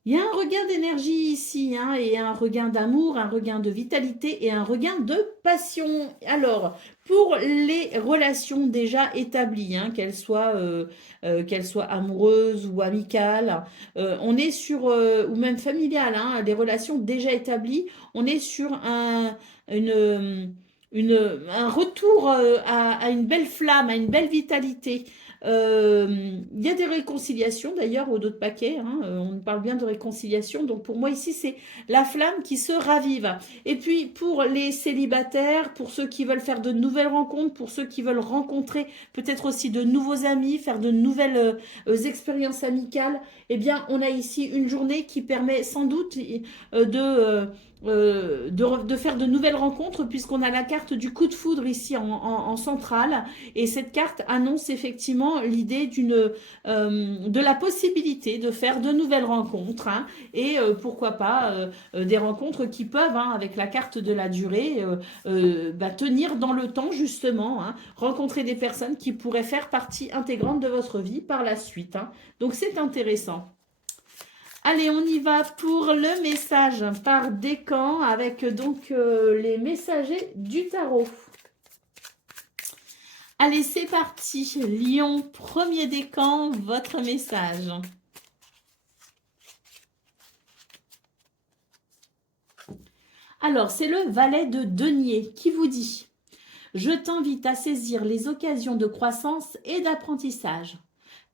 il y a un regain d'énergie ici, hein, et un regain d'amour, un regain de vitalité et un regain de passion. Alors, pour les relations déjà établies, hein, qu'elles soient amoureuses ou amicales, on est sur, ou même familiales, hein, des relations déjà établies, on est sur une, un retour à une belle flamme, à une belle vitalité. Il y a des réconciliations d'ailleurs au dos de paquet, hein, on parle bien de réconciliation, donc pour moi ici c'est la flamme qui se ravive. Et puis pour les célibataires, pour ceux qui veulent faire de nouvelles rencontres, pour ceux qui veulent rencontrer peut-être aussi de nouveaux amis, faire de nouvelles expériences amicales, eh bien on a ici une journée qui permet sans doute de faire de nouvelles rencontres puisqu'on a la carte du coup de foudre ici en centrale et cette carte annonce effectivement l'idée de la possibilité de faire de nouvelles rencontres, hein, et pourquoi pas des rencontres qui peuvent, hein, avec la carte de la durée, tenir dans le temps justement, hein, rencontrer des personnes qui pourraient faire partie intégrante de votre vie par la suite, hein. Donc c'est intéressant. Allez, on y va pour le message par décan avec donc les messagers du tarot. Allez, c'est parti. Lion, 1er décan, votre message. Alors, c'est le valet de denier qui vous dit: je t'invite à saisir les occasions de croissance et d'apprentissage.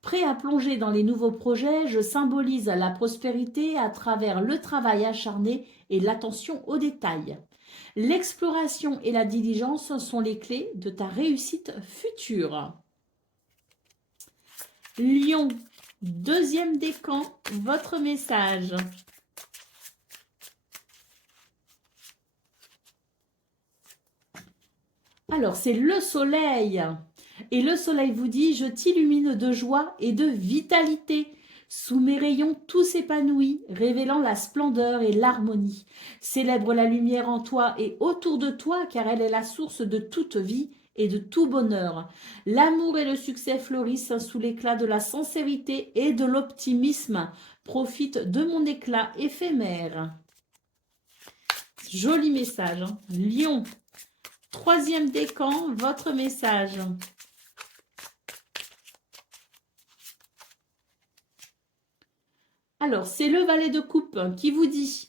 Prêt à plonger dans les nouveaux projets, je symbolise la prospérité à travers le travail acharné et l'attention aux détails. L'exploration et la diligence sont les clés de ta réussite future. Lion, deuxième décan, votre message. Alors, c'est le soleil. Et le soleil vous dit: je t'illumine de joie et de vitalité. Sous mes rayons, tout s'épanouit, révélant la splendeur et l'harmonie. Célèbre la lumière en toi et autour de toi, car elle est la source de toute vie et de tout bonheur. L'amour et le succès fleurissent sous l'éclat de la sincérité et de l'optimisme. Profite de mon éclat éphémère. Joli message, hein. Lion, troisième décan, votre message. Alors, c'est le valet de coupe qui vous dit: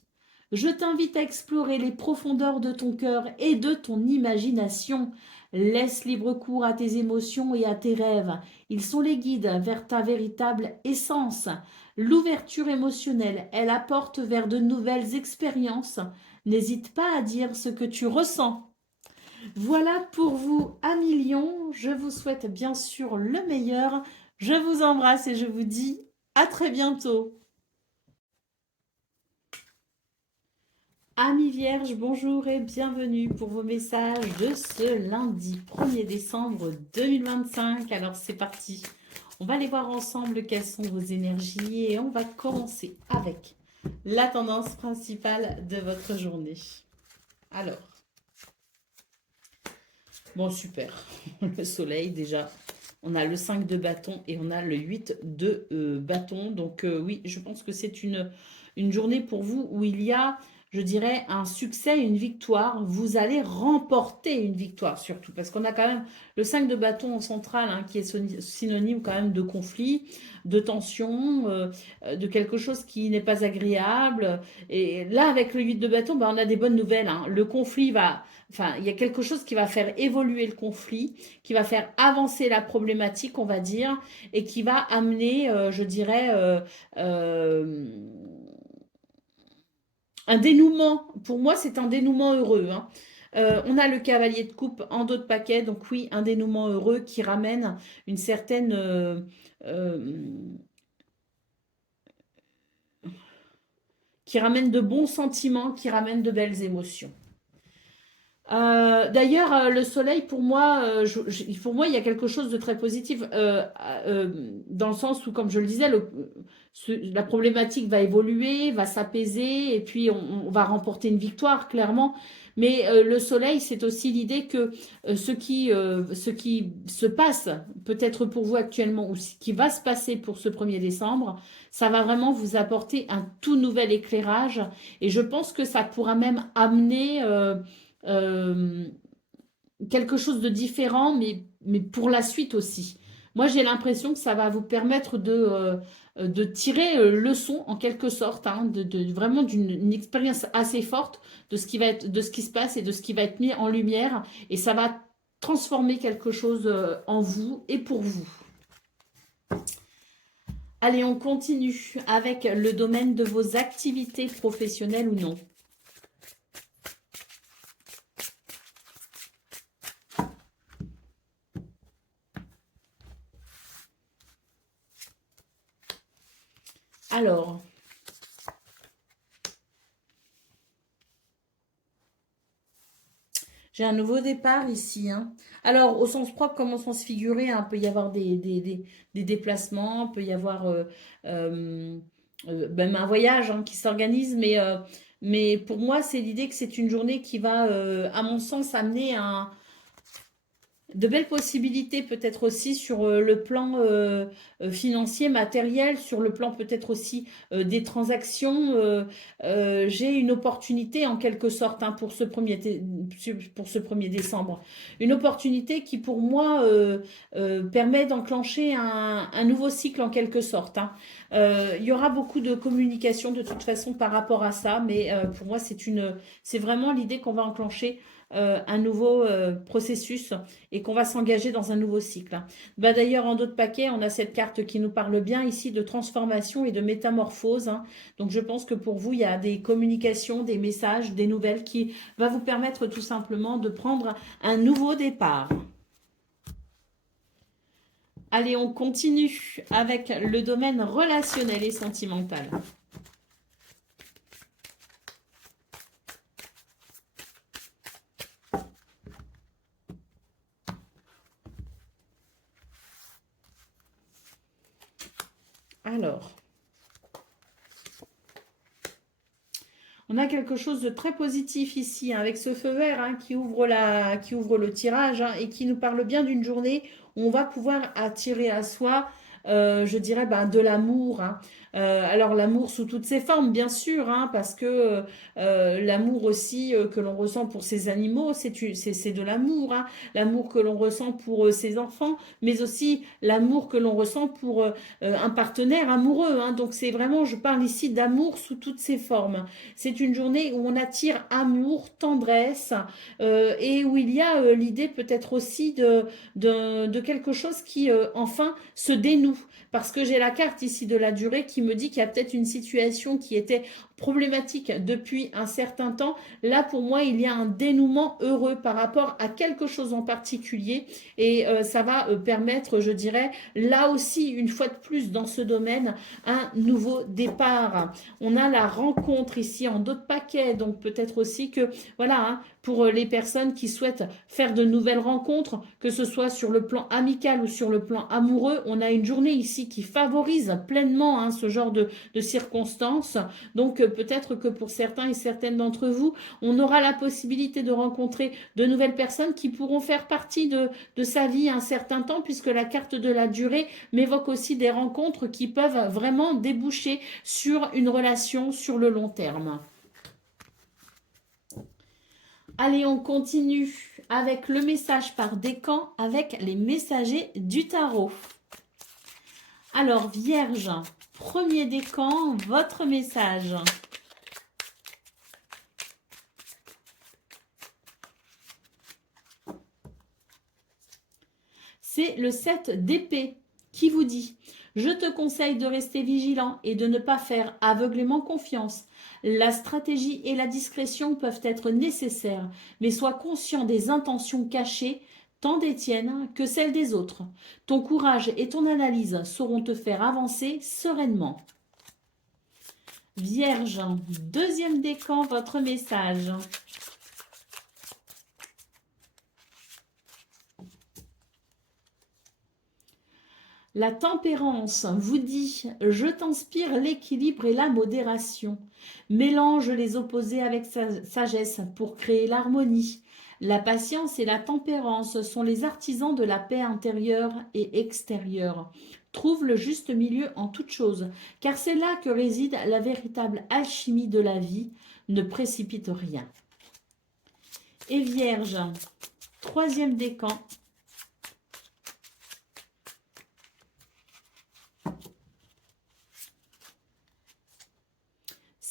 je t'invite à explorer les profondeurs de ton cœur et de ton imagination. Laisse libre cours à tes émotions et à tes rêves. Ils sont les guides vers ta véritable essence. L'ouverture émotionnelle, elle apporte vers de nouvelles expériences. N'hésite pas à dire ce que tu ressens. Voilà pour vous, amis lions. Je vous souhaite bien sûr le meilleur. Je vous embrasse et je vous dis à très bientôt. Amis vierges, bonjour et bienvenue pour vos messages de ce lundi 1er décembre 2025. Alors c'est parti, on va aller voir ensemble quelles sont vos énergies et on va commencer avec la tendance principale de votre journée. Alors, bon super, le soleil déjà, on a le 5 de bâton et on a le 8 de bâton. Donc oui, je pense que c'est une journée pour vous où il y a, je dirais, un succès, une victoire. Vous allez remporter une victoire surtout, parce qu'on a quand même le 5 de bâton en central, hein, qui est synonyme quand même de conflit, de tension, de quelque chose qui n'est pas agréable. Et là, avec le 8 de bâton, ben, on a des bonnes nouvelles, hein. Le conflit va... Enfin, il y a quelque chose qui va faire évoluer le conflit, qui va faire avancer la problématique, on va dire, et qui va amener, je dirais, un dénouement. Pour moi, c'est un dénouement heureux, hein. On a le cavalier de coupe en dos de paquet, donc oui, un dénouement heureux qui ramène une certaine... qui ramène de bons sentiments, qui ramène de belles émotions. D'ailleurs, le soleil, pour moi, pour moi, il y a quelque chose de très positif, dans le sens où, comme je le disais, la problématique va évoluer, va s'apaiser, et puis on va remporter une victoire, clairement. Mais le soleil, c'est aussi l'idée que ce qui se passe, peut-être pour vous actuellement, ou ce qui va se passer pour ce 1er décembre, ça va vraiment vous apporter un tout nouvel éclairage, et je pense que ça pourra même amener... euh, quelque chose de différent, mais pour la suite aussi. Moi, j'ai l'impression que ça va vous permettre de tirer leçon en quelque sorte, hein, vraiment d'une expérience assez forte de ce qui va être, de ce qui se passe et de ce qui va être mis en lumière, et ça va transformer quelque chose en vous et pour vous. Allez, on continue avec le domaine de vos activités professionnelles ou non. Alors, j'ai un nouveau départ ici, hein. Alors, au sens propre comme au sens figuré, hein, peut y avoir des déplacements, peut y avoir euh, même un voyage, hein, qui s'organise, mais pour moi, c'est l'idée que c'est une journée qui va, à mon sens, amener De belles possibilités peut-être aussi sur le plan financier, matériel, sur le plan peut-être aussi des transactions. J'ai une opportunité en quelque sorte hein, pour ce 1er décembre. Une opportunité qui pour moi permet d'enclencher un nouveau cycle en quelque sorte. Hein. Il y aura beaucoup de communication de toute façon par rapport à ça, mais pour moi c'est vraiment l'idée qu'on va enclencher un nouveau processus et qu'on va s'engager dans un nouveau cycle. Bah, d'ailleurs, en d'autres paquets, on a cette carte qui nous parle bien ici de transformation et de métamorphose. Hein. Donc, je pense que pour vous, il y a des communications, des messages, des nouvelles qui va vous permettre tout simplement de prendre un nouveau départ. Allez, on continue avec le domaine relationnel et sentimental. Alors, on a quelque chose de très positif ici, hein, avec ce feu vert hein, qui ouvre le tirage hein, et qui nous parle bien d'une journée où on va pouvoir attirer à soi, je dirais, ben, de l'amour. Hein. Alors l'amour sous toutes ses formes, bien sûr, hein, parce que l'amour aussi que l'on ressent pour ses animaux, c'est de l'amour. Hein. L'amour que l'on ressent pour ses enfants, mais aussi l'amour que l'on ressent pour un partenaire amoureux. Hein. Donc c'est vraiment, je parle ici d'amour sous toutes ses formes. C'est une journée où on attire amour, tendresse et où il y a l'idée peut-être aussi de quelque chose qui enfin se dénoue. Parce que j'ai la carte ici de la durée qui me dit qu'il y a peut-être une situation qui était problématique depuis un certain temps. Là, pour moi, il y a un dénouement heureux par rapport à quelque chose en particulier et ça va permettre, je dirais, là aussi, une fois de plus dans ce domaine, un nouveau départ. On a la rencontre ici en d'autres paquets, donc peut-être aussi que, voilà, hein, pour les personnes qui souhaitent faire de nouvelles rencontres, que ce soit sur le plan amical ou sur le plan amoureux, on a une journée ici qui favorise pleinement hein, ce genre de circonstances. Donc peut-être que pour certains et certaines d'entre vous, on aura la possibilité de rencontrer de nouvelles personnes qui pourront faire partie de sa vie un certain temps, puisque la carte de la durée m'évoque aussi des rencontres qui peuvent vraiment déboucher sur une relation sur le long terme. Allez, on continue avec le message par décan avec les messagers du tarot. Alors, Vierge, premier décan, votre message. C'est le 7 d'épée qui vous dit « Je te conseille de rester vigilant et de ne pas faire aveuglément confiance. La stratégie et la discrétion peuvent être nécessaires, mais sois conscient des intentions cachées, tant des tiennes que celles des autres. Ton courage et ton analyse sauront te faire avancer sereinement. » Vierge, deuxième décan, votre message. La tempérance vous dit « Je t'inspire l'équilibre et la modération. Mélange les opposés avec sagesse pour créer l'harmonie. La patience et la tempérance sont les artisans de la paix intérieure et extérieure. Trouve le juste milieu en toute chose, car c'est là que réside la véritable alchimie de la vie. Ne précipite rien. » Et Vierge, troisième décan.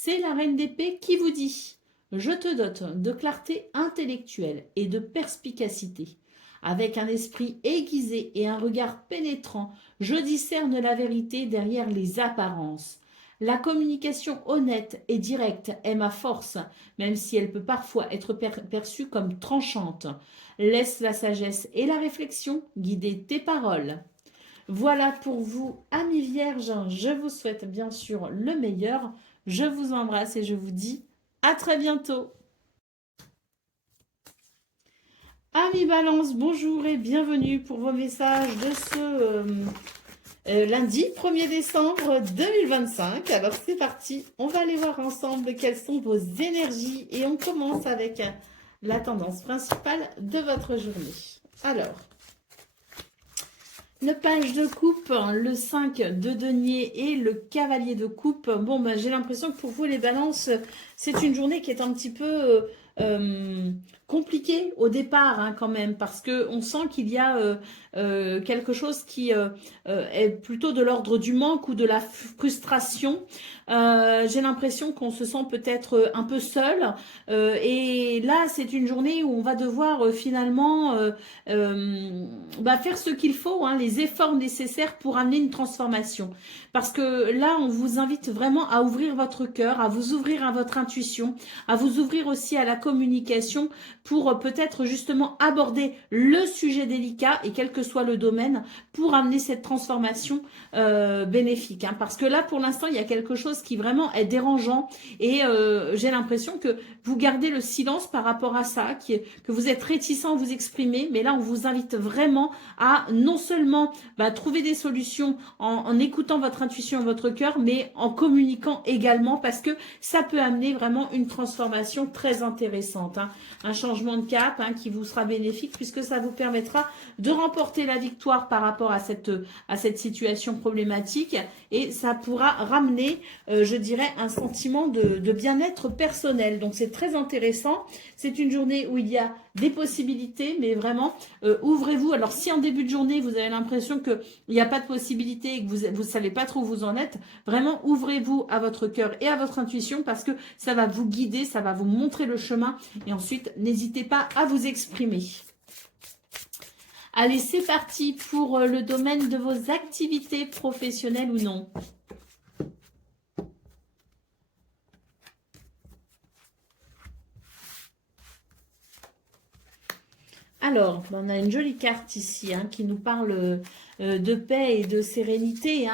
C'est la reine d'épée qui vous dit « Je te dote de clarté intellectuelle et de perspicacité. Avec un esprit aiguisé et un regard pénétrant, je discerne la vérité derrière les apparences. La communication honnête et directe est ma force, même si elle peut parfois être perçue comme tranchante. Laisse la sagesse et la réflexion guider tes paroles. » Voilà pour vous, amis vierges. Je vous souhaite bien sûr le meilleur. Je vous embrasse et je vous dis à très bientôt. Amis Balance, bonjour et bienvenue pour vos messages de ce lundi 1er décembre 2025. Alors c'est parti, on va aller voir ensemble quelles sont vos énergies et on commence avec la tendance principale de votre journée. Alors, le page de coupe, le 5 de denier et le cavalier de coupe. Bon, ben, j'ai l'impression que pour vous, les balances, c'est une journée qui est un petit peu compliquée au départ, hein, quand même, parce que on sent qu'il y a quelque chose qui est plutôt de l'ordre du manque ou de la frustration. J'ai l'impression qu'on se sent peut-être un peu seul. Et là, c'est une journée où on va devoir finalement faire ce qu'il faut, hein, les efforts nécessaires pour amener une transformation. Parce que là, on vous invite vraiment à ouvrir votre cœur, à vous ouvrir à votre intuition, à vous ouvrir aussi à la communication pour peut-être justement aborder le sujet délicat et quel que soit le domaine pour amener cette transformation bénéfique. Hein. Parce que là, pour l'instant, il y a quelque chose qui vraiment est dérangeant et j'ai l'impression que vous gardez le silence par rapport à ça, que vous êtes réticent à vous exprimer, mais là, on vous invite vraiment à non seulement trouver des solutions en écoutant votre intuition et votre cœur, mais en communiquant également parce que ça peut amener vraiment une transformation très intéressante. Hein. Un changement de cap qui vous sera bénéfique puisque ça vous permettra de remporter la victoire par rapport à cette situation problématique et ça pourra ramener, je dirais, un sentiment de bien-être personnel. Donc c'est très intéressant. C'est une journée où il y a des possibilités, mais vraiment, ouvrez-vous. Alors si en début de journée, vous avez l'impression qu'il n'y a pas de possibilité et que vous ne savez pas trop où vous en êtes, vraiment, ouvrez-vous à votre cœur et à votre intuition parce que ça va vous guider, ça va vous montrer le chemin et ensuite, n'hésitez pas à vous exprimer. Allez, c'est parti pour le domaine de vos activités professionnelles ou non. Alors, on a une jolie carte ici qui nous parle de paix et de sérénité.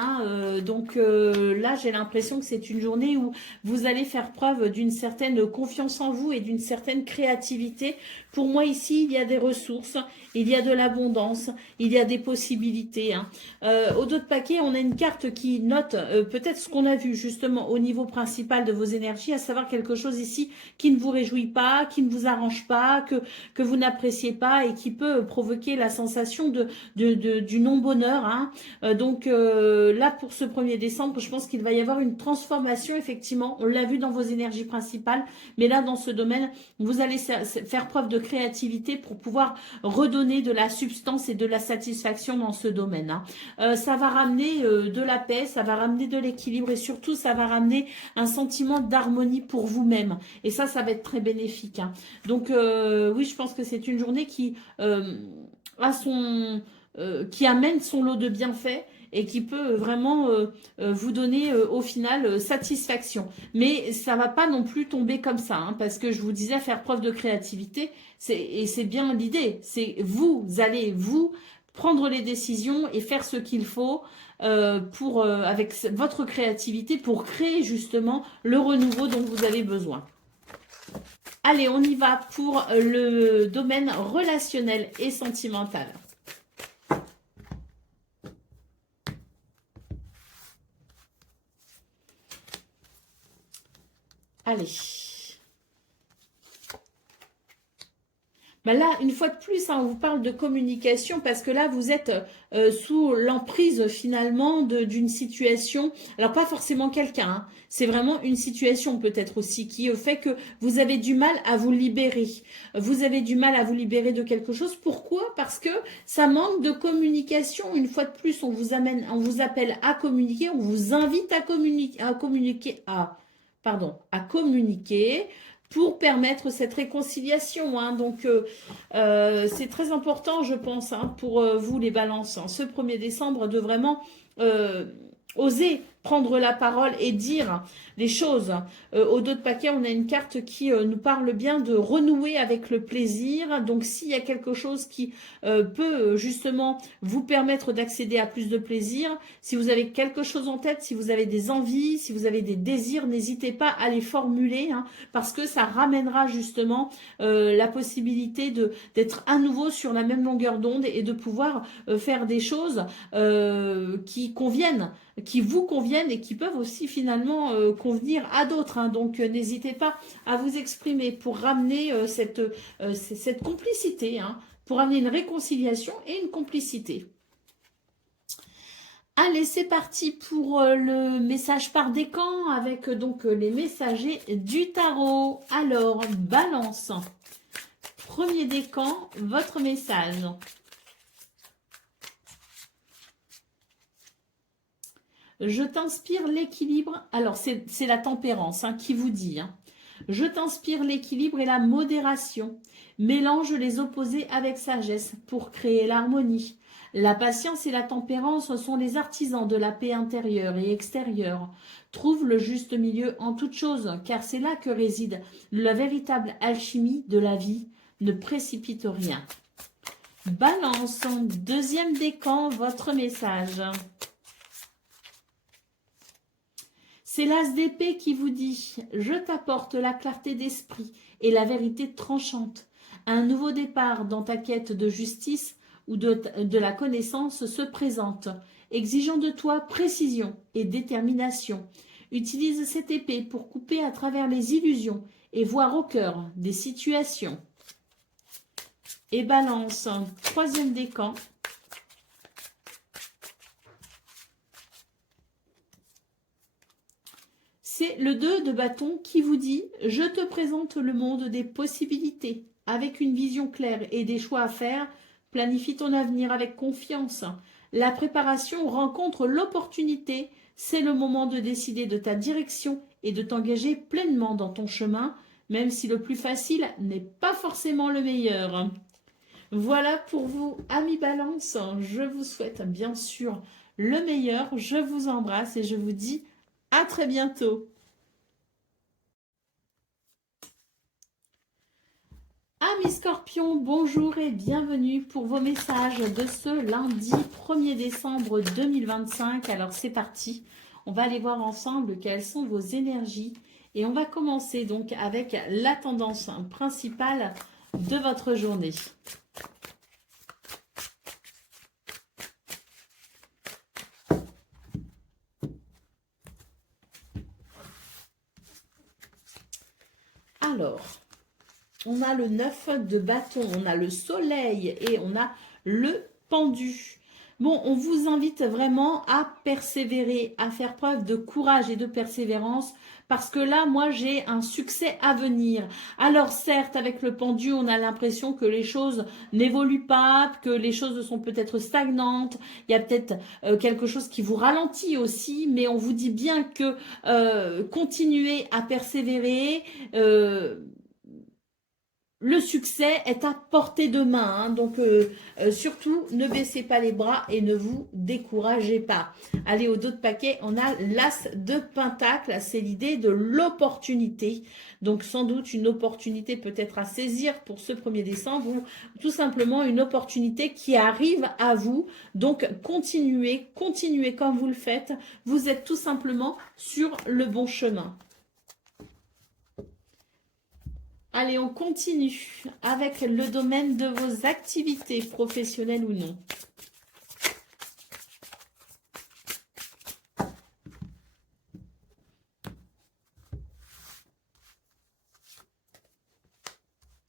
Donc là, j'ai l'impression que c'est une journée où vous allez faire preuve d'une certaine confiance en vous et d'une certaine créativité. Pour moi, ici, il y a des ressources, il y a de l'abondance, il y a des possibilités. Au dos de paquet, on a une carte qui note peut-être ce qu'on a vu justement au niveau principal de vos énergies, à savoir quelque chose ici qui ne vous réjouit pas, qui ne vous arrange pas, que vous n'appréciez pas et qui peut provoquer la sensation du non-bonheur. Donc là, pour ce 1er décembre, je pense qu'il va y avoir une transformation, effectivement. On l'a vu dans vos énergies principales, mais là, dans ce domaine, vous allez faire preuve de créativité pour pouvoir redonner de la substance et de la satisfaction dans ce domaine. Ça va ramener de la paix, ça va ramener de l'équilibre et surtout, ça va ramener un sentiment d'harmonie pour vous-même. Et ça va être très bénéfique. Donc oui, je pense que c'est une journée qui qui amène son lot de bienfaits et qui peut vraiment vous donner au final satisfaction. Mais ça va pas non plus tomber comme ça, parce que je vous disais faire preuve de créativité, et c'est bien l'idée. C'est vous allez vous prendre les décisions et faire ce qu'il faut avec votre créativité pour créer justement le renouveau dont vous avez besoin. Allez, on y va pour le domaine relationnel et sentimental. Allez. Là, une fois de plus, on vous parle de communication parce que là, vous êtes sous l'emprise finalement d'une situation. Alors, pas forcément quelqu'un, c'est vraiment une situation peut-être aussi qui fait que vous avez du mal à vous libérer. Vous avez du mal à vous libérer de quelque chose. Pourquoi? Parce que ça manque de communication. Une fois de plus, on vous appelle à communiquer, on vous invite à communiquer pour permettre cette réconciliation. Donc, c'est très important, je pense, pour vous les balances, ce 1er décembre, de vraiment oser prendre la parole et dire les choses. Au dos de paquet, on a une carte qui nous parle bien de renouer avec le plaisir. Donc, s'il y a quelque chose qui peut justement vous permettre d'accéder à plus de plaisir, si vous avez quelque chose en tête, si vous avez des envies, si vous avez des désirs, n'hésitez pas à les formuler parce que ça ramènera justement la possibilité d'être à nouveau sur la même longueur d'onde et de pouvoir faire des choses qui vous conviennent et qui peuvent aussi finalement convenir à d'autres. Donc n'hésitez pas à vous exprimer pour ramener cette complicité, pour amener une réconciliation et une complicité. Allez, c'est parti pour le message par décan avec donc les messagers du tarot. Alors, Balance. Premier décan, votre message. Je t'inspire l'équilibre. Alors, c'est la tempérance qui vous dit. Je t'inspire l'équilibre et la modération. Mélange les opposés avec sagesse pour créer l'harmonie. La patience et la tempérance sont les artisans de la paix intérieure et extérieure. Trouve le juste milieu en toute chose, car c'est là que réside la véritable alchimie de la vie. Ne précipite rien. Balance, deuxième décan, votre message. C'est l'as d'épée qui vous dit « Je t'apporte la clarté d'esprit et la vérité tranchante. Un nouveau départ dans ta quête de justice ou de la connaissance se présente, exigeant de toi précision et détermination. Utilise cette épée pour couper à travers les illusions et voir au cœur des situations. » Et Balance, troisième décan. C'est le 2 de bâton qui vous dit « Je te présente le monde des possibilités. Avec une vision claire et des choix à faire, planifie ton avenir avec confiance. La préparation rencontre l'opportunité. C'est le moment de décider de ta direction et de t'engager pleinement dans ton chemin, même si le plus facile n'est pas forcément le meilleur. » Voilà pour vous, amis Balance. Je vous souhaite bien sûr le meilleur. Je vous embrasse et je vous dis à très bientôt. Amis Scorpions, bonjour et bienvenue pour vos messages de ce lundi 1er décembre 2025. Alors c'est parti, on va aller voir ensemble quelles sont vos énergies et on va commencer donc avec la tendance principale de votre journée. Alors, on a le 9 de bâton, on a le soleil et on a le pendu. Bon, on vous invite vraiment à persévérer, à faire preuve de courage et de persévérance parce que là, moi, j'ai un succès à venir. Alors certes, avec le pendu, on a l'impression que les choses n'évoluent pas, que les choses sont peut-être stagnantes. Il y a peut-être quelque chose qui vous ralentit aussi, mais on vous dit bien que continuez à persévérer. Le succès est à portée de main, donc surtout ne baissez pas les bras et ne vous découragez pas. Allez, au dos de paquet, on a l'as de pentacle, c'est l'idée de l'opportunité. Donc sans doute une opportunité peut-être à saisir pour ce 1er décembre ou tout simplement une opportunité qui arrive à vous. Donc continuez comme vous le faites, vous êtes tout simplement sur le bon chemin. Allez, on continue avec le domaine de vos activités professionnelles ou non.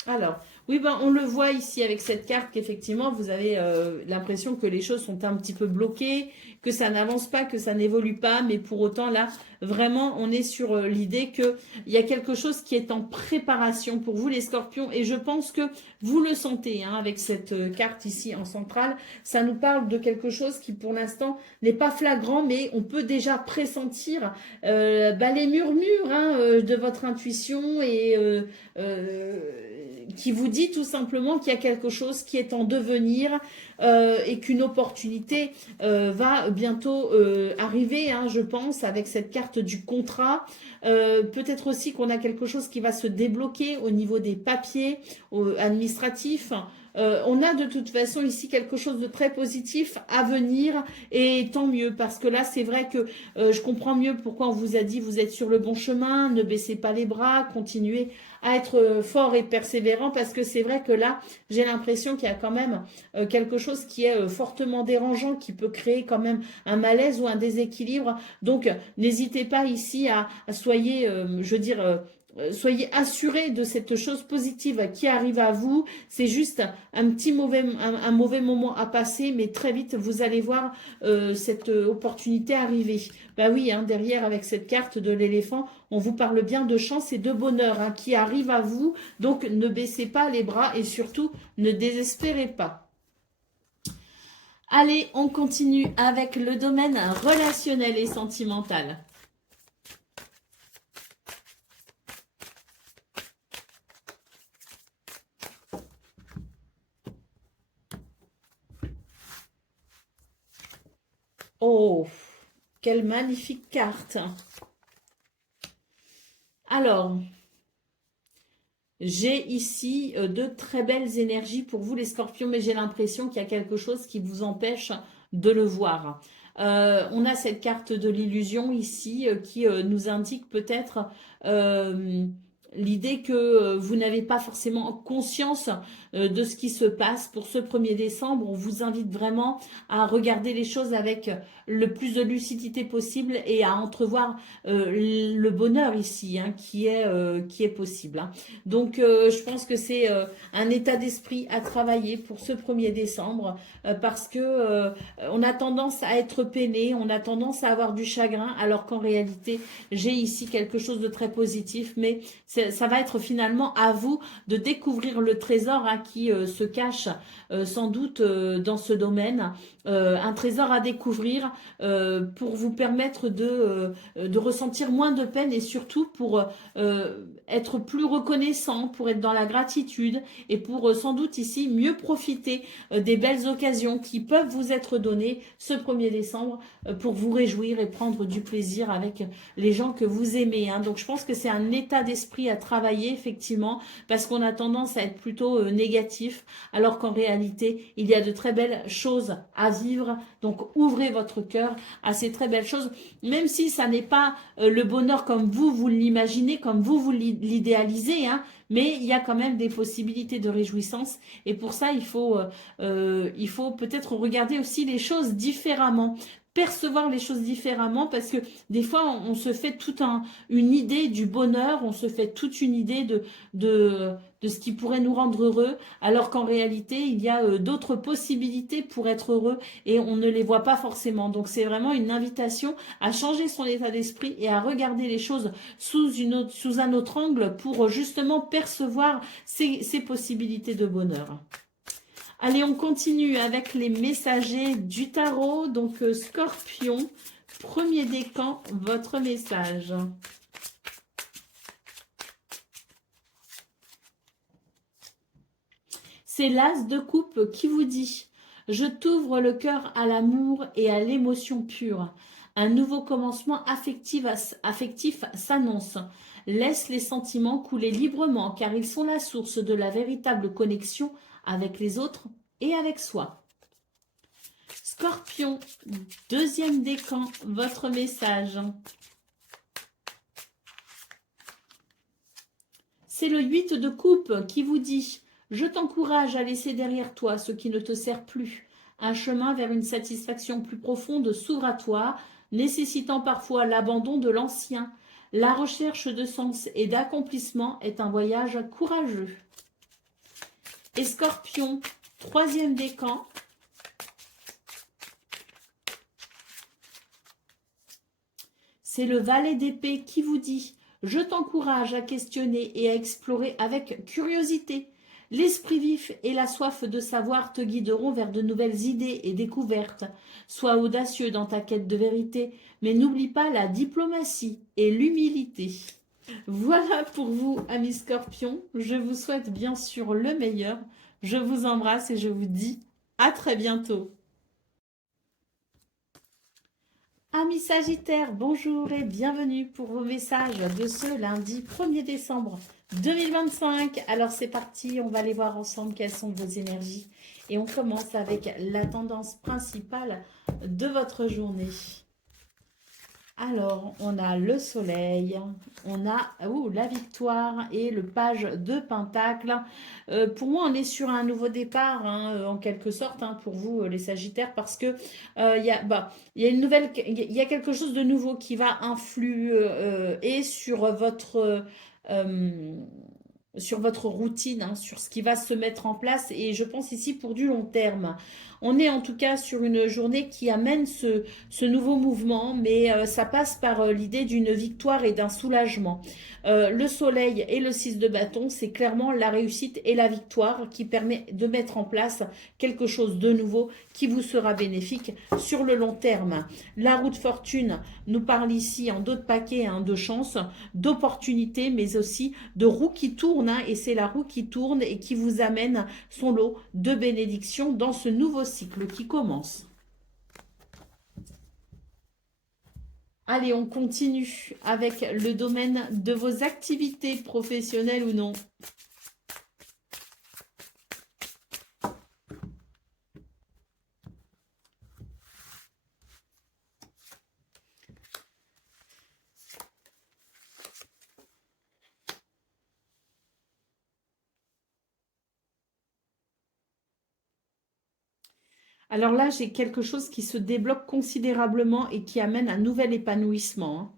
Alors, oui, ben, on le voit ici avec cette carte qu'effectivement, vous avez l'impression que les choses sont un petit peu bloquées, que ça n'avance pas, que ça n'évolue pas, mais pour autant, là, vraiment, on est sur l'idée qu'il y a quelque chose qui est en préparation pour vous, les scorpions, et je pense que vous le sentez, avec cette carte ici en centrale, ça nous parle de quelque chose qui, pour l'instant, n'est pas flagrant, mais on peut déjà pressentir les murmures de votre intuition et qui vous dit tout simplement qu'il y a quelque chose qui est en devenir et qu'une opportunité va bientôt arriver, je pense, avec cette carte du contrat. Peut-être aussi qu'on a quelque chose qui va se débloquer au niveau des papiers administratifs. On a de toute façon ici quelque chose de très positif à venir et tant mieux parce que là c'est vrai que je comprends mieux pourquoi on vous a dit vous êtes sur le bon chemin, ne baissez pas les bras, continuez à être fort et persévérant parce que c'est vrai que là j'ai l'impression qu'il y a quand même quelque chose qui est fortement dérangeant, qui peut créer quand même un malaise ou un déséquilibre. Donc n'hésitez pas ici à soyez je veux dire soyez assurés de cette chose positive qui arrive à vous. C'est juste un mauvais moment à passer, mais très vite, vous allez voir cette opportunité arriver. Bah oui, hein, derrière, avec cette carte de l'éléphant, on vous parle bien de chance et de bonheur hein, qui arrive à vous. Donc, ne baissez pas les bras et surtout, ne désespérez pas. Allez, on continue avec le domaine relationnel et sentimental. Oh, quelle magnifique carte. Alors, j'ai ici de très belles énergies pour vous les scorpions, mais j'ai l'impression qu'il y a quelque chose qui vous empêche de le voir. On a cette carte de l'illusion ici qui nous indique peut-être l'idée que vous n'avez pas forcément conscience de ce qui se passe pour ce 1er décembre. On vous invite vraiment à regarder les choses avec le plus de lucidité possible et à entrevoir le bonheur ici hein, qui est possible. Hein. Donc, je pense que c'est un état d'esprit à travailler pour ce 1er décembre parce que on a tendance à être peiné, on a tendance à avoir du chagrin, alors qu'en réalité, j'ai ici quelque chose de très positif, mais ça va être finalement à vous de découvrir le trésor hein, qui se cache sans doute dans ce domaine. Un trésor à découvrir pour vous permettre de ressentir moins de peine et surtout pour être plus reconnaissant, pour être dans la gratitude et pour sans doute ici mieux profiter des belles occasions qui peuvent vous être données ce 1er décembre pour vous réjouir et prendre du plaisir avec les gens que vous aimez. Hein. Donc je pense que c'est un état d'esprit à travailler effectivement parce qu'on a tendance à être plutôt négatif alors qu'en réalité il y a de très belles choses à vivre. Donc ouvrez votre cœur à ces très belles choses, même si ça n'est pas le bonheur comme vous l'imaginez, comme vous l'idéalisez, hein, mais il y a quand même des possibilités de réjouissance et pour ça il faut peut-être regarder aussi les choses différemment, percevoir les choses différemment parce que des fois on se fait une idée du bonheur, on se fait toute une idée de ce qui pourrait nous rendre heureux alors qu'en réalité il y a d'autres possibilités pour être heureux et on ne les voit pas forcément. Donc c'est vraiment une invitation à changer son état d'esprit et à regarder les choses sous un autre angle pour justement percevoir ces possibilités de bonheur. Allez, on continue avec les messagers du tarot. Donc, Scorpion, 1er décan, votre message. C'est l'as de coupe qui vous dit « Je t'ouvre le cœur à l'amour et à l'émotion pure. Un nouveau commencement affectif s'annonce. Laisse les sentiments couler librement car ils sont la source de la véritable connexion avec les autres et avec soi. » Scorpion, 2e décan, votre message. C'est le 8 de coupe qui vous dit « Je t'encourage à laisser derrière toi ce qui ne te sert plus. Un chemin vers une satisfaction plus profonde s'ouvre à toi, nécessitant parfois l'abandon de l'ancien. La recherche de sens et d'accomplissement est un voyage courageux. » Et Scorpion, 3e décan. C'est le valet d'épée qui vous dit « Je t'encourage à questionner et à explorer avec curiosité. L'esprit vif et la soif de savoir te guideront vers de nouvelles idées et découvertes. Sois audacieux dans ta quête de vérité, mais n'oublie pas la diplomatie et l'humilité. » Voilà pour vous, amis Scorpions. Je vous souhaite bien sûr le meilleur. Je vous embrasse et je vous dis à très bientôt. Amis Sagittaires, bonjour et bienvenue pour vos messages de ce lundi 1er décembre 2025. Alors c'est parti, on va aller voir ensemble quelles sont vos énergies. Et on commence avec la tendance principale de votre journée. Alors, on a le soleil, on a la victoire et le page de pentacle. Pour moi, on est sur un nouveau départ, hein, en quelque sorte, hein, pour vous, les sagittaires, parce que il y a quelque chose de nouveau qui va influer sur euh, sur votre routine, hein, sur ce qui va se mettre en place. Et je pense ici pour du long terme. On est en tout cas sur une journée qui amène ce nouveau mouvement, mais ça passe par l'idée d'une victoire et d'un soulagement. Le soleil et le 6 de bâton, c'est clairement la réussite et la victoire qui permet de mettre en place quelque chose de nouveau qui vous sera bénéfique sur le long terme. La roue de fortune nous parle ici en dos de paquet, hein, de chance, d'opportunités, mais aussi de roue qui tourne, hein, et c'est la roue qui tourne et qui vous amène son lot de bénédictions dans ce nouveau cycle qui commence. Allez, on continue avec le domaine de vos activités professionnelles ou non. Alors là, j'ai quelque chose qui se débloque considérablement et qui amène un nouvel épanouissement,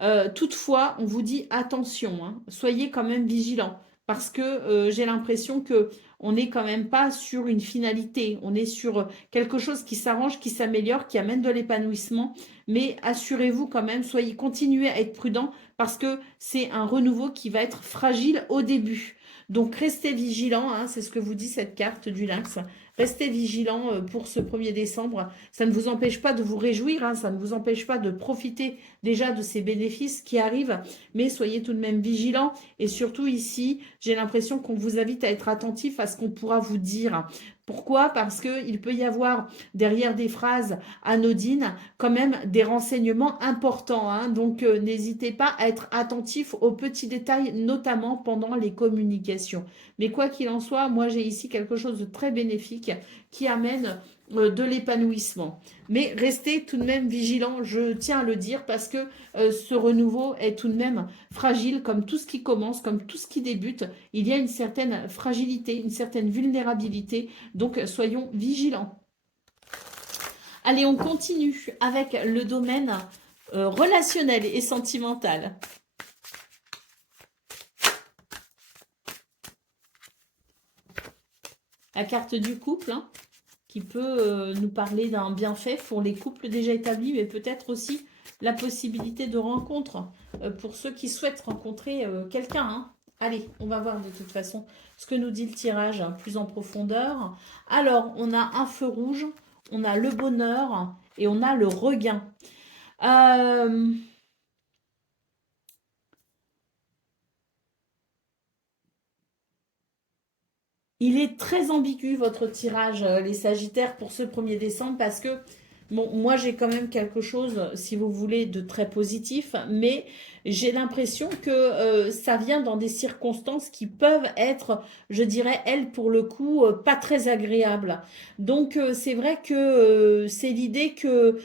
hein. Toutefois, on vous dit attention, hein, soyez quand même vigilants parce que j'ai l'impression que on n'est quand même pas sur une finalité, on est sur quelque chose qui s'arrange, qui s'améliore, qui amène de l'épanouissement. Mais assurez-vous quand même, soyez continuez à être prudent parce que c'est un renouveau qui va être fragile au début. Donc restez vigilants, hein, c'est ce que vous dit cette carte du lynx. Restez vigilants pour ce 1er décembre. Ça ne vous empêche pas de vous réjouir, hein, ça ne vous empêche pas de profiter déjà de ces bénéfices qui arrivent, mais soyez tout de même vigilants. Et surtout ici, j'ai l'impression qu'on vous invite à être attentif à ce qu'on pourra vous dire. Pourquoi? Parce qu'il peut y avoir derrière des phrases anodines quand même des renseignements importants, hein. Donc n'hésitez pas à être attentif aux petits détails, notamment pendant les communications. Mais quoi qu'il en soit, moi j'ai ici quelque chose de très bénéfique qui amène de l'épanouissement. Mais restez tout de même vigilants, je tiens à le dire, parce que ce renouveau est tout de même fragile, comme tout ce qui commence, comme tout ce qui débute. Il y a une certaine fragilité, une certaine vulnérabilité, donc soyons vigilants. Allez, on continue avec le domaine relationnel et sentimental. La carte du couple, hein, qui peut nous parler d'un bienfait pour les couples déjà établis, mais peut-être aussi la possibilité de rencontre pour ceux qui souhaitent rencontrer quelqu'un, hein. Allez, on va voir de toute façon ce que nous dit le tirage, hein, plus en profondeur. Alors, on a un feu rouge, on a le bonheur et on a le regain. Il est très ambigu votre tirage, les Sagittaires, pour ce 1er décembre, parce que bon, moi j'ai quand même quelque chose, si vous voulez, de très positif, mais j'ai l'impression que ça vient dans des circonstances qui peuvent être, je dirais, elles, pour le coup, pas très agréables. Donc c'est vrai que c'est l'idée que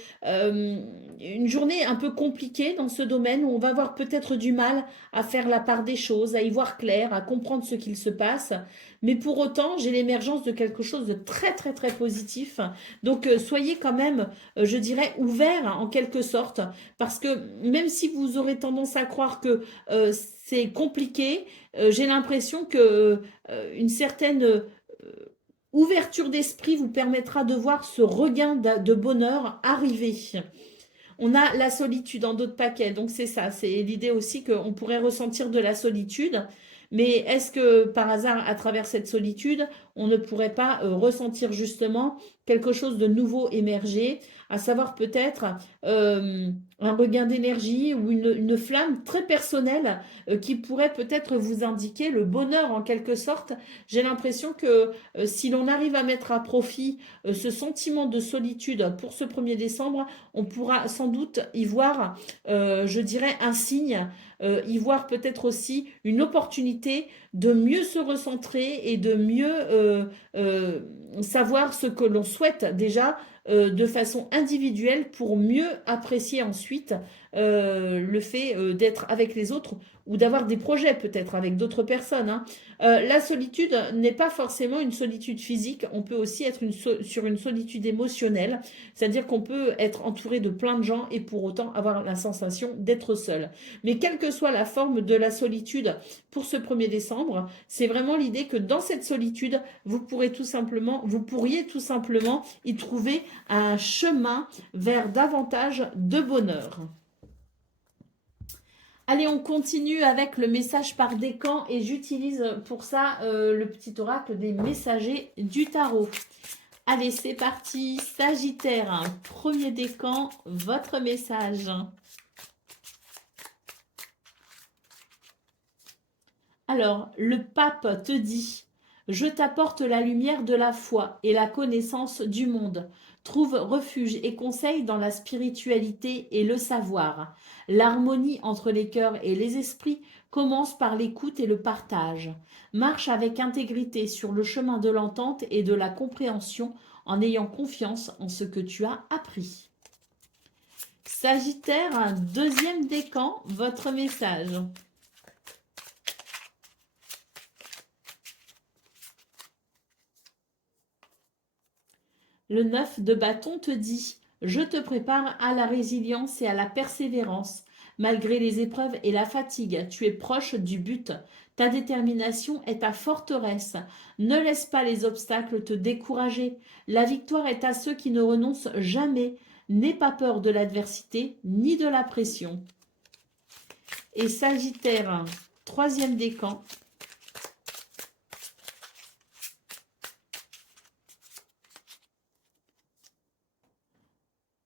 une journée un peu compliquée dans ce domaine où on va avoir peut-être du mal à faire la part des choses, à y voir clair, à comprendre ce qu'il se passe. Mais pour autant, j'ai l'émergence de quelque chose de très, très, très positif. Donc, soyez quand même, je dirais, ouverts en quelque sorte. Parce que même si vous aurez tendance à croire que c'est compliqué, j'ai l'impression que une certaine ouverture d'esprit vous permettra de voir ce regain de bonheur arriver. On a la solitude en d'autres paquets, donc c'est ça, c'est l'idée aussi qu'on pourrait ressentir de la solitude, mais est-ce que par hasard, à travers cette solitude, on ne pourrait pas ressentir justement quelque chose de nouveau émerger, à savoir peut-être un regain d'énergie ou une flamme très personnelle qui pourrait peut-être vous indiquer le bonheur en quelque sorte. J'ai l'impression que si l'on arrive à mettre à profit ce sentiment de solitude pour ce 1er décembre, on pourra sans doute y voir, je dirais, un signe, y voir peut-être aussi une opportunité de mieux se recentrer et de mieux savoir ce que l'on souhaite déjà de façon individuelle pour mieux apprécier ensuite le fait d'être avec les autres ou d'avoir des projets peut-être avec d'autres personnes, hein. La solitude n'est pas forcément une solitude physique, on peut aussi être sur une solitude émotionnelle, c'est-à-dire qu'on peut être entouré de plein de gens et pour autant avoir la sensation d'être seul. Mais quelle que soit la forme de la solitude pour ce 1er décembre, c'est vraiment l'idée que dans cette solitude, vous pourriez tout simplement y trouver un chemin vers davantage de bonheur. Allez, on continue avec le message par décan et j'utilise pour ça le petit oracle des messagers du tarot. Allez, c'est parti. Sagittaire, 1er décan, votre message. Alors, le pape te dit, je t'apporte la lumière de la foi et la connaissance du monde. Trouve refuge et conseil dans la spiritualité et le savoir. L'harmonie entre les cœurs et les esprits commence par l'écoute et le partage. Marche avec intégrité sur le chemin de l'entente et de la compréhension en ayant confiance en ce que tu as appris. Sagittaire, 2e décan, votre message. Le 9 de bâton te dit « Je te prépare à la résilience et à la persévérance. Malgré les épreuves et la fatigue, tu es proche du but. Ta détermination est ta forteresse. Ne laisse pas les obstacles te décourager. La victoire est à ceux qui ne renoncent jamais. N'aie pas peur de l'adversité ni de la pression. » Et Sagittaire, 3e décan.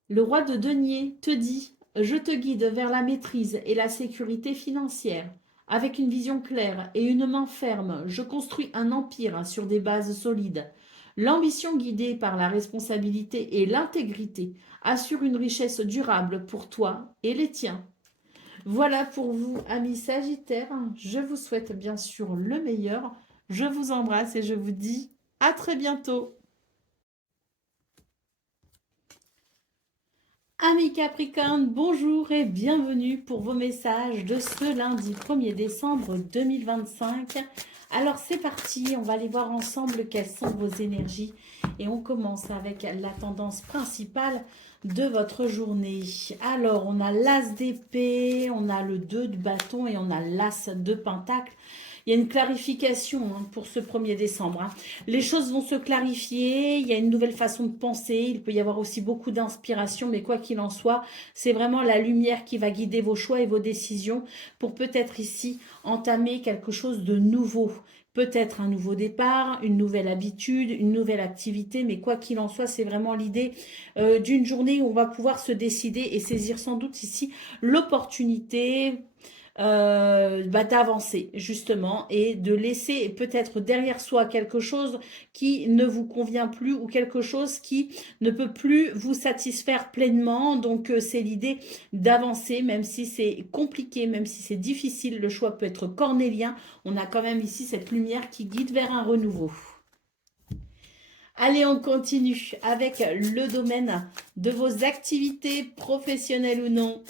Le roi de denier te dit « Je te guide vers la maîtrise et la sécurité financière. Avec une vision claire et une main ferme, je construis un empire sur des bases solides. L'ambition guidée par la responsabilité et l'intégrité assure une richesse durable pour toi et les tiens. » Voilà pour vous, amis Sagittaires. Je vous souhaite bien sûr le meilleur. Je vous embrasse et je vous dis à très bientôt. Amis Capricorne, bonjour et bienvenue pour vos messages de ce lundi 1er décembre 2025. Alors c'est parti, on va aller voir ensemble quelles sont vos énergies et on commence avec la tendance principale de votre journée. Alors on a l'as d'épée, on a le 2 de bâton et on a l'as de pentacle. Il y a une clarification pour ce 1er décembre. Les choses vont se clarifier, il y a une nouvelle façon de penser, il peut y avoir aussi beaucoup d'inspiration, mais quoi qu'il en soit, c'est vraiment la lumière qui va guider vos choix et vos décisions pour peut-être ici entamer quelque chose de nouveau. Peut-être un nouveau départ, une nouvelle habitude, une nouvelle activité, mais quoi qu'il en soit, c'est vraiment l'idée d'une journée où on va pouvoir se décider et saisir sans doute ici l'opportunité d'avancer justement et de laisser peut-être derrière soi quelque chose qui ne vous convient plus ou quelque chose qui ne peut plus vous satisfaire pleinement. Donc c'est l'idée d'avancer même si c'est compliqué, même si c'est difficile, le choix peut être cornélien. On a quand même ici cette lumière qui guide vers un renouveau. Allez, on continue avec le domaine de vos activités professionnelles ou non.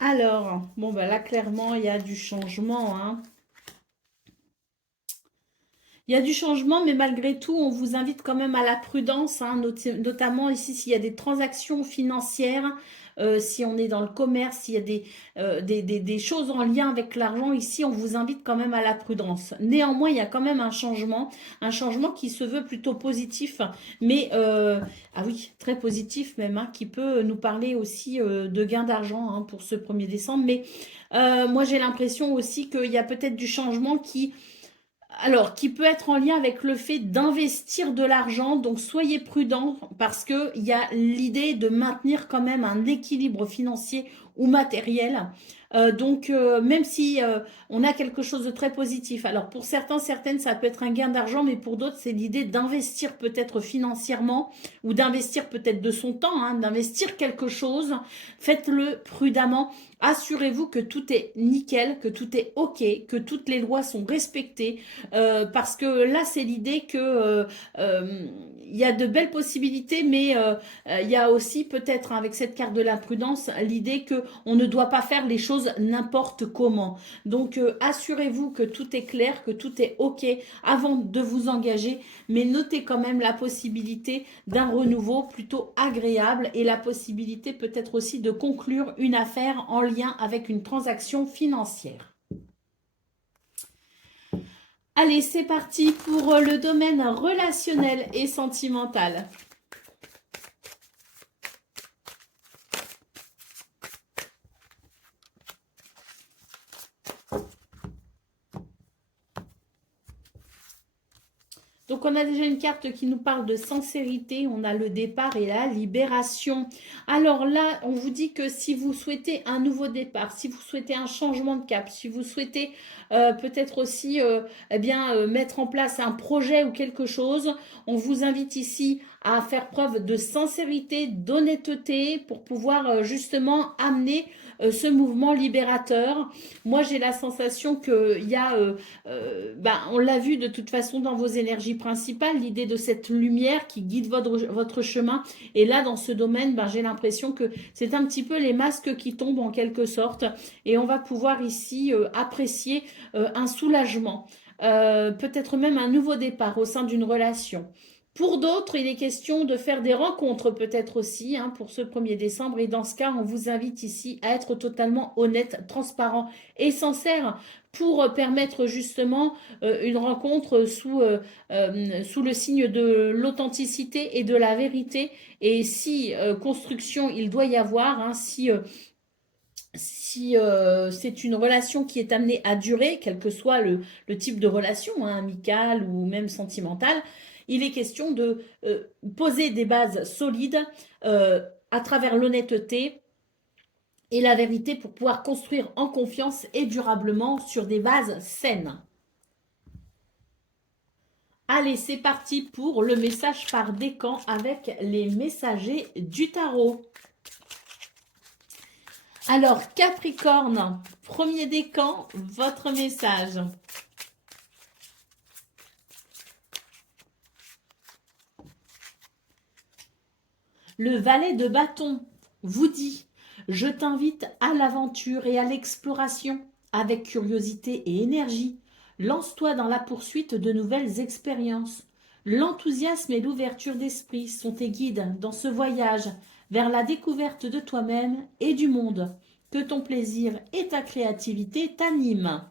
Alors, bon, ben là, clairement, il y a du changement, hein. Il y a du changement, mais malgré tout, on vous invite quand même à la prudence, hein, notamment ici s'il y a des transactions financières, si on est dans le commerce, s'il y a des choses en lien avec l'argent, ici, on vous invite quand même à la prudence. Néanmoins, il y a quand même un changement qui se veut plutôt positif, mais, ah oui, très positif même, hein, qui peut nous parler aussi de gain d'argent hein, pour ce 1er décembre. Mais moi, j'ai l'impression aussi qu'il y a peut-être du changement qui peut être en lien avec le fait d'investir de l'argent, donc soyez prudents parce qu'il y a l'idée de maintenir quand même un équilibre financier ou matériel. Donc, même si on a quelque chose de très positif, alors pour certains, certaines, ça peut être un gain d'argent, mais pour d'autres, c'est l'idée d'investir peut-être financièrement ou d'investir peut-être de son temps, hein, d'investir quelque chose. Faites-le prudemment. Assurez-vous que tout est nickel, que tout est OK, que toutes les lois sont respectées. parce que là, c'est l'idée que il y a de belles possibilités, mais il y a aussi peut-être avec cette carte de la prudence l'idée que on ne doit pas faire les choses n'importe comment. Donc, assurez-vous que tout est clair, que tout est OK avant de vous engager, mais notez quand même la possibilité d'un renouveau plutôt agréable et la possibilité peut-être aussi de conclure une affaire en lien avec une transaction financière. Allez, c'est parti pour le domaine relationnel et sentimental. Donc, on a déjà une carte qui nous parle de sincérité, on a le départ et la libération. Alors là, on vous dit que si vous souhaitez un nouveau départ, si vous souhaitez un changement de cap, si vous souhaitez peut-être aussi eh bien, mettre en place un projet ou quelque chose, on vous invite ici à faire preuve de sincérité, d'honnêteté pour pouvoir justement amener ce mouvement libérateur. Moi, j'ai la sensation qu'il y a on l'a vu de toute façon dans vos énergies principales, l'idée de cette lumière qui guide votre chemin. Et là, dans ce domaine, j'ai l'impression que c'est un petit peu les masques qui tombent en quelque sorte. Et on va pouvoir ici apprécier un soulagement, peut-être même un nouveau départ au sein d'une relation. Pour d'autres, il est question de faire des rencontres peut-être aussi pour ce 1er décembre. Et dans ce cas, on vous invite ici à être totalement honnête, transparent et sincère pour permettre justement une rencontre sous le signe de l'authenticité et de la vérité. Et si construction il doit y avoir, si c'est une relation qui est amenée à durer, quel que soit le type de relation, amicale ou même sentimentale, il est question de poser des bases solides à travers l'honnêteté et la vérité pour pouvoir construire en confiance et durablement sur des bases saines. Allez, c'est parti pour le message par décan avec les messagers du tarot. Alors, Capricorne, premier décan, votre message. Le valet de bâton vous dit « Je t'invite à l'aventure et à l'exploration avec curiosité et énergie. Lance-toi dans la poursuite de nouvelles expériences. L'enthousiasme et l'ouverture d'esprit sont tes guides dans ce voyage vers la découverte de toi-même et du monde. Que ton plaisir et ta créativité t'animent. »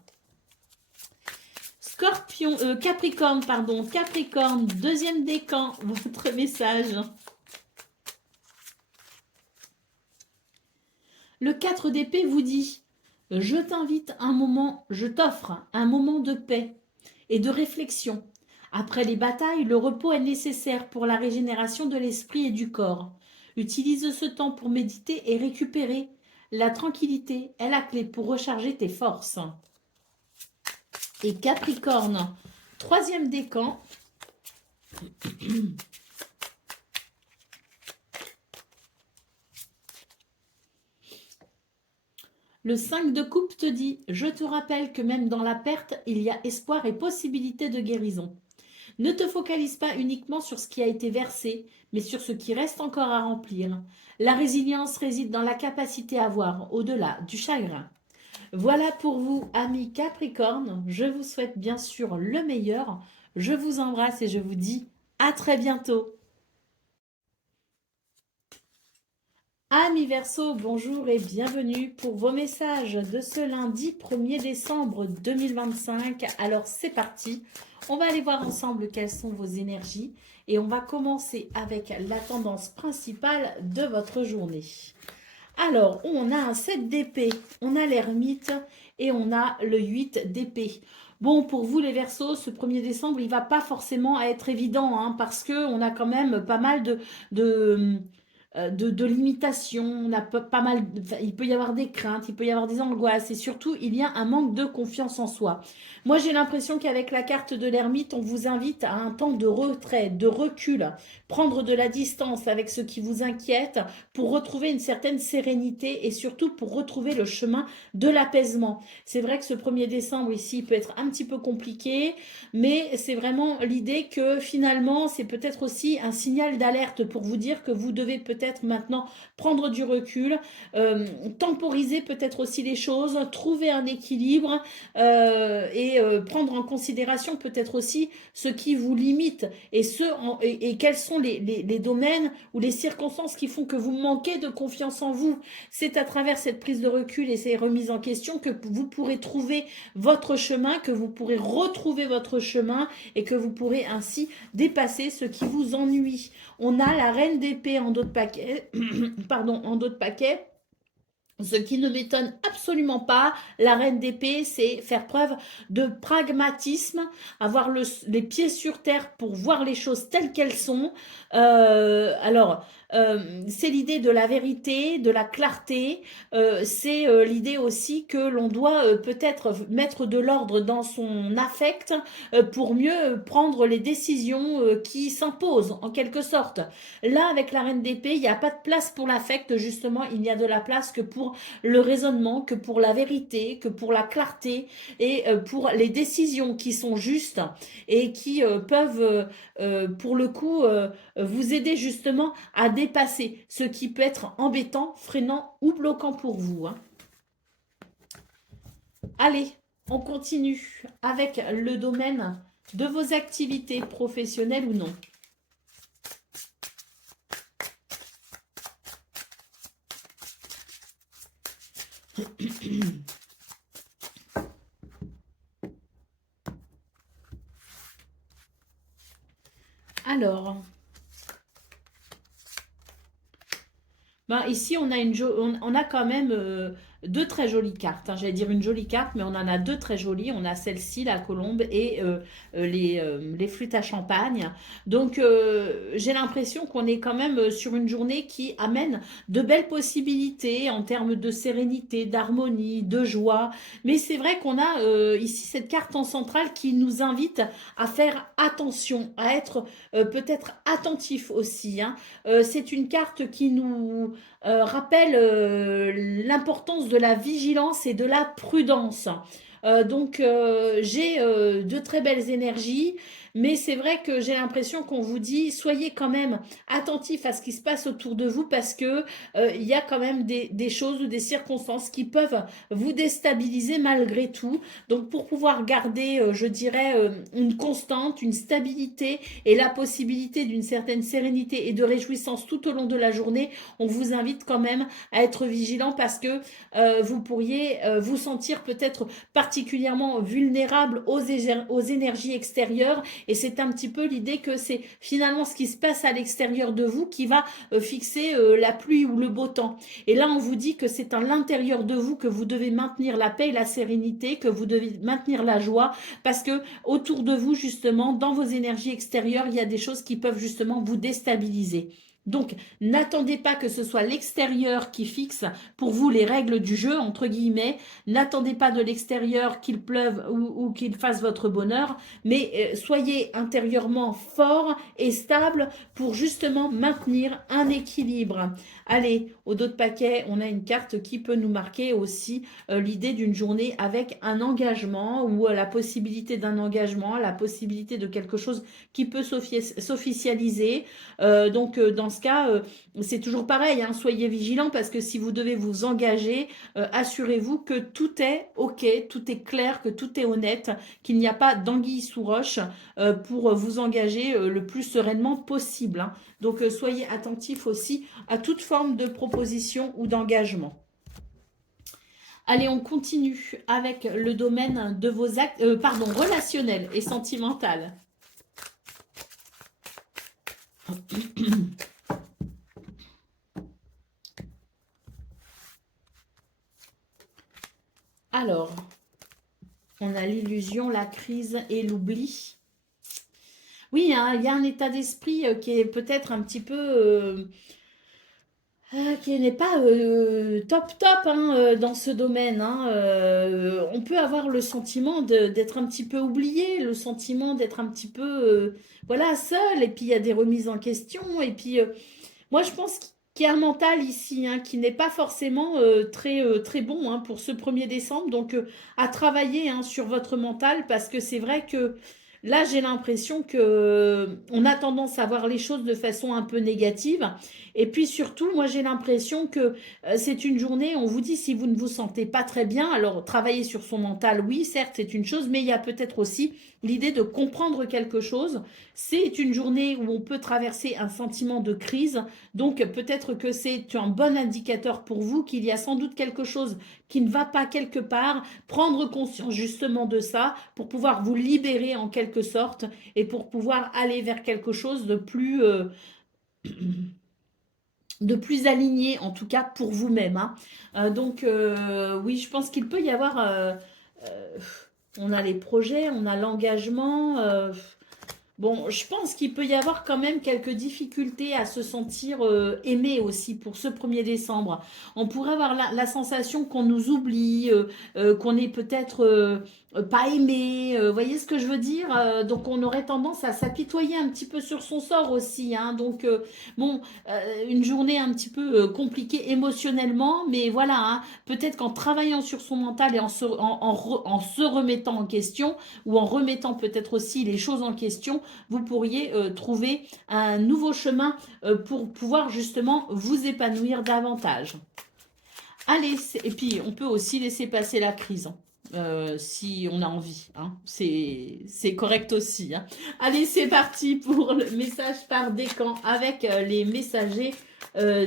Capricorne, deuxième décan, votre message. Le 4 d'épée vous dit « Je t'offre un moment de paix et de réflexion. Après les batailles, le repos est nécessaire pour la régénération de l'esprit et du corps. Utilise ce temps pour méditer et récupérer. La tranquillité est la clé pour recharger tes forces. » Et Capricorne, troisième décan. Le 5 de coupe te dit « Je te rappelle que même dans la perte, il y a espoir et possibilité de guérison. Ne te focalise pas uniquement sur ce qui a été versé, mais sur ce qui reste encore à remplir. La résilience réside dans la capacité à voir au-delà du chagrin. » Voilà pour vous, amis Capricorne. Je vous souhaite bien sûr le meilleur. Je vous embrasse et je vous dis à très bientôt. Amis Verseau, bonjour et bienvenue pour vos messages de ce lundi 1er décembre 2025. Alors c'est parti, on va aller voir ensemble quelles sont vos énergies et on va commencer avec la tendance principale de votre journée. Alors, on a un 7 d'épée, on a l'ermite et on a le 8 d'épée. Bon, pour vous les Verseaux, ce 1er décembre, il ne va pas forcément être évident parce qu'on a quand même pas mal de limitation, on a pas mal, enfin, il peut y avoir des craintes, il peut y avoir des angoisses et surtout il y a un manque de confiance en soi. Moi j'ai l'impression qu'avec la carte de l'ermite, on vous invite à un temps de retrait, de recul, prendre de la distance avec ce qui vous inquiète pour retrouver une certaine sérénité et surtout pour retrouver le chemin de l'apaisement. C'est vrai que ce 1er décembre ici peut être un petit peu compliqué, mais c'est vraiment l'idée que finalement c'est peut-être aussi un signal d'alerte pour vous dire que vous devez peut-être maintenant prendre du recul, temporiser peut-être aussi les choses, trouver un équilibre et prendre en considération peut-être aussi ce qui vous limite et quels sont les domaines ou les circonstances qui font que vous manquez de confiance en vous. C'est à travers cette prise de recul et ces remises en question que vous pourrez trouver votre chemin, que vous pourrez retrouver votre chemin et que vous pourrez ainsi dépasser ce qui vous ennuie. On a la reine d'épée en dos de paquet, pardon, en dos de paquet. Ce qui ne m'étonne absolument pas, la reine d'épée, c'est faire preuve de pragmatisme, avoir les pieds sur terre pour voir les choses telles qu'elles sont. C'est l'idée de la vérité, de la clarté. C'est l'idée aussi que l'on doit peut-être mettre de l'ordre dans son affect pour mieux prendre les décisions qui s'imposent, en quelque sorte. Là, avec la reine d'épée, il n'y a pas de place pour l'affect, justement, il n'y a de la place que pour le raisonnement, que pour la vérité, que pour la clarté et pour les décisions qui sont justes et qui peuvent, pour le coup, vous aider justement à dépasser ce qui peut être embêtant, freinant ou bloquant pour vous, hein. Allez, on continue avec le domaine de vos activités professionnelles ou non. Alors, ben ici on a quand même deux très jolies cartes, hein. J'allais dire une jolie carte, mais on en a deux très jolies. On a celle-ci, la colombe, et les flûtes à champagne. Donc j'ai l'impression qu'on est quand même sur une journée qui amène de belles possibilités en termes de sérénité, d'harmonie, de joie. Mais c'est vrai qu'on a ici cette carte en centrale qui nous invite à faire attention, à être peut-être attentif aussi, hein. C'est une carte qui nous rappelle l'importance de la vigilance et de la prudence. J'ai de très belles énergies, mais c'est vrai que j'ai l'impression qu'on vous dit soyez quand même attentif à ce qui se passe autour de vous parce que il y a quand même des choses ou des circonstances qui peuvent vous déstabiliser malgré tout. Donc pour pouvoir garder, je dirais, une constante, une stabilité et la possibilité d'une certaine sérénité et de réjouissance tout au long de la journée, on vous invite quand même à être vigilant parce que vous pourriez vous sentir peut-être particulièrement vulnérable aux énergies extérieures et c'est un petit peu l'idée que c'est finalement ce qui se passe à l'extérieur de vous qui va fixer la pluie ou le beau temps. Et là, on vous dit que c'est à l'intérieur de vous que vous devez maintenir la paix et la sérénité, que vous devez maintenir la joie parce que autour de vous, justement, dans vos énergies extérieures, il y a des choses qui peuvent justement vous déstabiliser. Donc, n'attendez pas que ce soit l'extérieur qui fixe pour vous les règles du jeu, entre guillemets. N'attendez pas de l'extérieur qu'il pleuve ou qu'il fasse votre bonheur, mais soyez intérieurement fort et stable pour justement maintenir un équilibre. Allez, au dos de paquet, on a une carte qui peut nous marquer aussi l'idée d'une journée avec un engagement ou la possibilité d'un engagement, la possibilité de quelque chose qui peut s'officialiser. Dans ce cas, c'est toujours pareil, hein, soyez vigilants parce que si vous devez vous engager, assurez-vous que tout est OK, tout est clair, que tout est honnête, qu'il n'y a pas d'anguille sous roche pour vous engager le plus sereinement possible, hein. Donc, soyez attentifs aussi à toute forme de proposition ou d'engagement. Allez, on continue avec le domaine de vos actes, relationnel et sentimental. Alors, on a l'illusion, la crise et l'oubli. Oui, hein, il y a un état d'esprit qui est peut-être un petit peu qui n'est pas top top hein, dans ce domaine. Hein. On peut avoir le sentiment d'être un petit peu oublié, le sentiment d'être un petit peu voilà, seul, et puis il y a des remises en question, et puis moi je pense qu'il y a un mental ici hein, qui n'est pas forcément très bon hein, pour ce 1er décembre, donc à travailler hein, sur votre mental, parce que c'est vrai que là j'ai l'impression que on a tendance à voir les choses de façon un peu négative. Et puis surtout, moi j'ai l'impression que c'est une journée, on vous dit si vous ne vous sentez pas très bien, alors travailler sur son mental, oui, certes, c'est une chose, mais il y a peut-être aussi l'idée de comprendre quelque chose. C'est une journée où on peut traverser un sentiment de crise, donc peut-être que c'est un bon indicateur pour vous qu'il y a sans doute quelque chose qui ne va pas quelque part, prendre conscience justement de ça pour pouvoir vous libérer en quelque sorte et pour pouvoir aller vers quelque chose de plus aligné, en tout cas pour vous-même. Hein. Donc, oui, je pense qu'il peut y avoir... euh, on a les projets, on a l'engagement. Bon, je pense qu'il peut y avoir quand même quelques difficultés à se sentir aimé aussi pour ce 1er décembre. On pourrait avoir la sensation qu'on nous oublie, qu'on est peut-être pas aimé. Vous voyez ce que je veux dire? Donc on aurait tendance à s'apitoyer un petit peu sur son sort aussi. Hein. Donc bon, une journée un petit peu compliquée émotionnellement, mais voilà, hein, peut-être qu'en travaillant sur son mental et en se remettant en question, ou en remettant peut-être aussi les choses en question, vous pourriez trouver un nouveau chemin pour pouvoir justement vous épanouir davantage. Allez, et puis on peut aussi laisser passer la crise. Hein, si on a envie, hein. C'est correct aussi. Hein. Allez, c'est parti pour le message par décan avec les messagers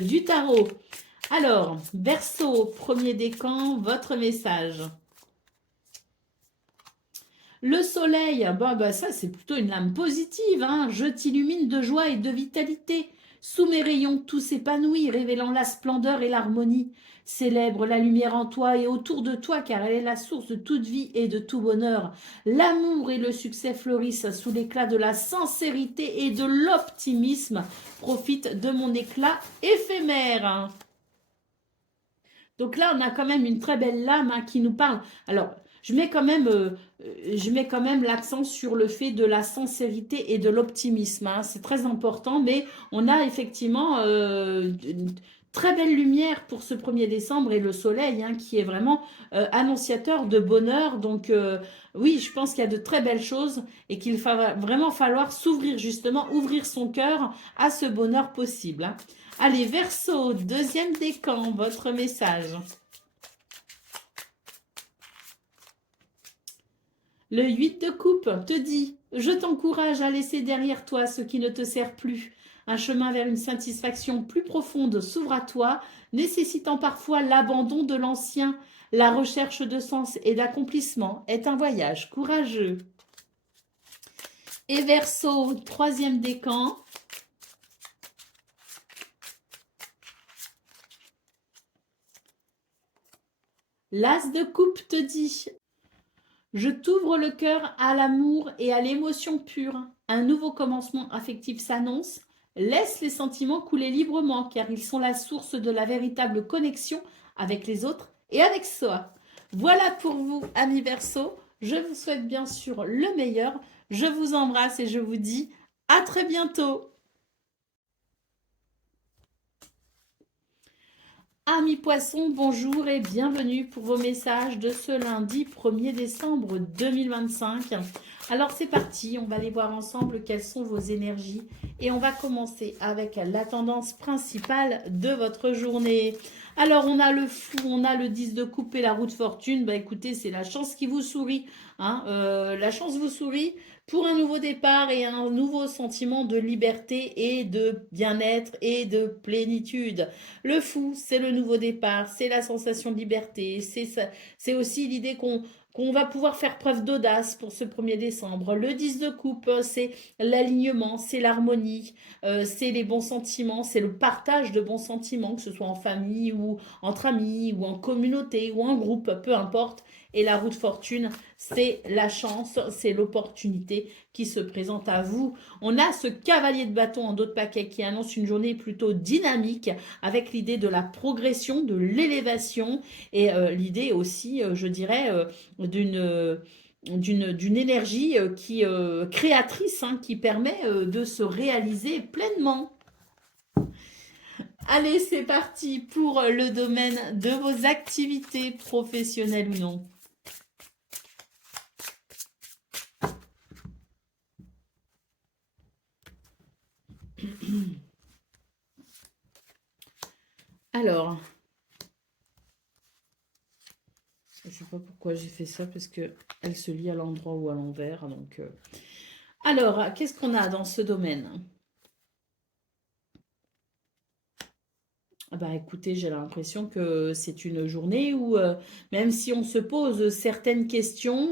du tarot. Alors, Verseau, 1er décan, votre message. Le soleil, bah ça c'est plutôt une lame positive, hein. Je t'illumine de joie et de vitalité. Sous mes rayons, tout s'épanouit, révélant la splendeur et l'harmonie. Célèbre la lumière en toi et autour de toi, car elle est la source de toute vie et de tout bonheur. L'amour et le succès fleurissent sous l'éclat de la sincérité et de l'optimisme. Profite de mon éclat éphémère. Donc là, on a quand même une très belle lame hein, qui nous parle. Alors, je mets quand même l'accent sur le fait de la sincérité et de l'optimisme. Hein. C'est très important, mais on a effectivement une très belle lumière pour ce 1er décembre et le soleil hein, qui est vraiment annonciateur de bonheur. Donc oui, je pense qu'il y a de très belles choses et qu'il va vraiment falloir s'ouvrir justement, ouvrir son cœur à ce bonheur possible. Hein. Allez, Verseau, 2e décan, votre message. Le 8 de coupe te dit « Je t'encourage à laisser derrière toi ce qui ne te sert plus. Un chemin vers une satisfaction plus profonde s'ouvre à toi, nécessitant parfois l'abandon de l'ancien. La recherche de sens et d'accomplissement est un voyage courageux. » Et Verseau, 3e décan. L'As de coupe te dit « Je t'ouvre le cœur à l'amour et à l'émotion pure. Un nouveau commencement affectif s'annonce. Laisse les sentiments couler librement car ils sont la source de la véritable connexion avec les autres et avec soi. » Voilà pour vous, amis Verseau. Je vous souhaite bien sûr le meilleur. Je vous embrasse et je vous dis à très bientôt. Amis poissons, bonjour et bienvenue pour vos messages de ce lundi 1er décembre 2025. Alors c'est parti, on va aller voir ensemble quelles sont vos énergies et on va commencer avec la tendance principale de votre journée. Alors on a le fou, on a le 10 de coupe et la roue de fortune. Bah écoutez, c'est la chance qui vous sourit. Hein. La chance vous sourit pour un nouveau départ et un nouveau sentiment de liberté et de bien-être et de plénitude. Le fou, c'est le nouveau départ, c'est la sensation de liberté, c'est aussi l'idée qu'on va pouvoir faire preuve d'audace pour ce 1er décembre. Le 10 de coupe, c'est l'alignement, c'est l'harmonie, c'est les bons sentiments, c'est le partage de bons sentiments, que ce soit en famille ou entre amis ou en communauté ou en groupe, peu importe. Et la roue de fortune, c'est la chance, c'est l'opportunité qui se présente à vous. On a ce cavalier de bâton en dos de paquet qui annonce une journée plutôt dynamique avec l'idée de la progression, de l'élévation et l'idée aussi, je dirais, d'une énergie qui créatrice, hein, qui permet de se réaliser pleinement. Allez, c'est parti pour le domaine de vos activités professionnelles ou non. Alors, je ne sais pas pourquoi j'ai fait ça, parce que elle se lit à l'endroit ou à l'envers. Donc, alors, qu'est-ce qu'on a dans ce domaine? Bah écoutez, j'ai l'impression que c'est une journée où, même si on se pose certaines questions,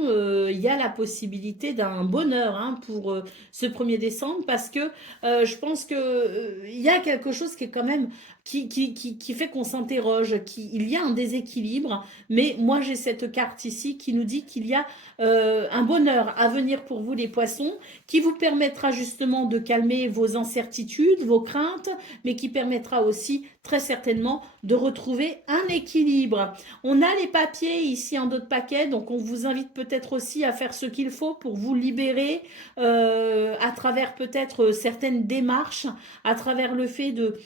il y a la possibilité d'un bonheur, hein, pour ce 1er décembre, parce que je pense que il y a quelque chose qui est quand même qui fait qu'on s'interroge, il y a un déséquilibre, mais moi j'ai cette carte ici qui nous dit qu'il y a un bonheur à venir pour vous les poissons, qui vous permettra justement de calmer vos incertitudes, vos craintes, mais qui permettra aussi très certainement de retrouver un équilibre. On a les papiers ici en dos de paquet, donc on vous invite peut-être aussi à faire ce qu'il faut pour vous libérer à travers peut-être certaines démarches, à travers le fait de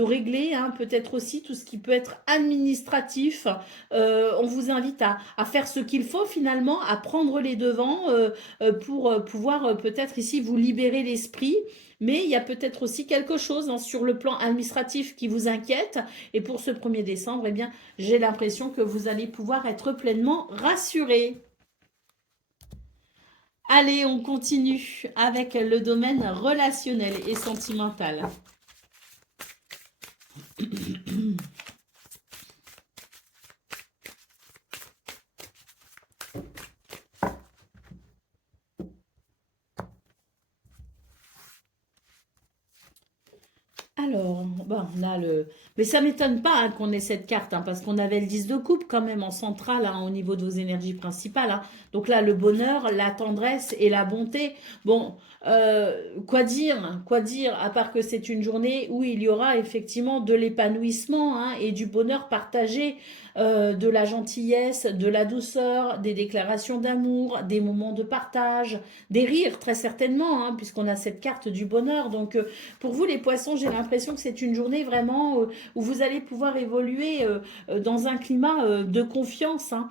régler, hein, peut-être aussi tout ce qui peut être administratif. On vous invite à faire ce qu'il faut finalement, à prendre les devants pour pouvoir peut-être ici vous libérer l'esprit. Mais il y a peut-être aussi quelque chose, hein, sur le plan administratif qui vous inquiète. Et pour ce 1er décembre, eh bien, j'ai l'impression que vous allez pouvoir être pleinement rassuré. Allez, on continue avec le domaine relationnel et sentimental. Alors, bon, on a le... Mais ça ne m'étonne pas, hein, qu'on ait cette carte, hein, parce qu'on avait le 10 de coupe quand même en centrale, hein, au niveau de vos énergies principales, hein. Donc là, le bonheur, la tendresse et la bonté. Bon, quoi dire? Quoi dire? À part que c'est une journée où il y aura effectivement de l'épanouissement, hein, et du bonheur partagé, de la gentillesse, de la douceur, des déclarations d'amour, des moments de partage, des rires très certainement, hein, puisqu'on a cette carte du bonheur. Donc, pour vous, les poissons, j'ai l'impression que c'est une journée vraiment où vous allez pouvoir évoluer dans un climat de confiance, hein.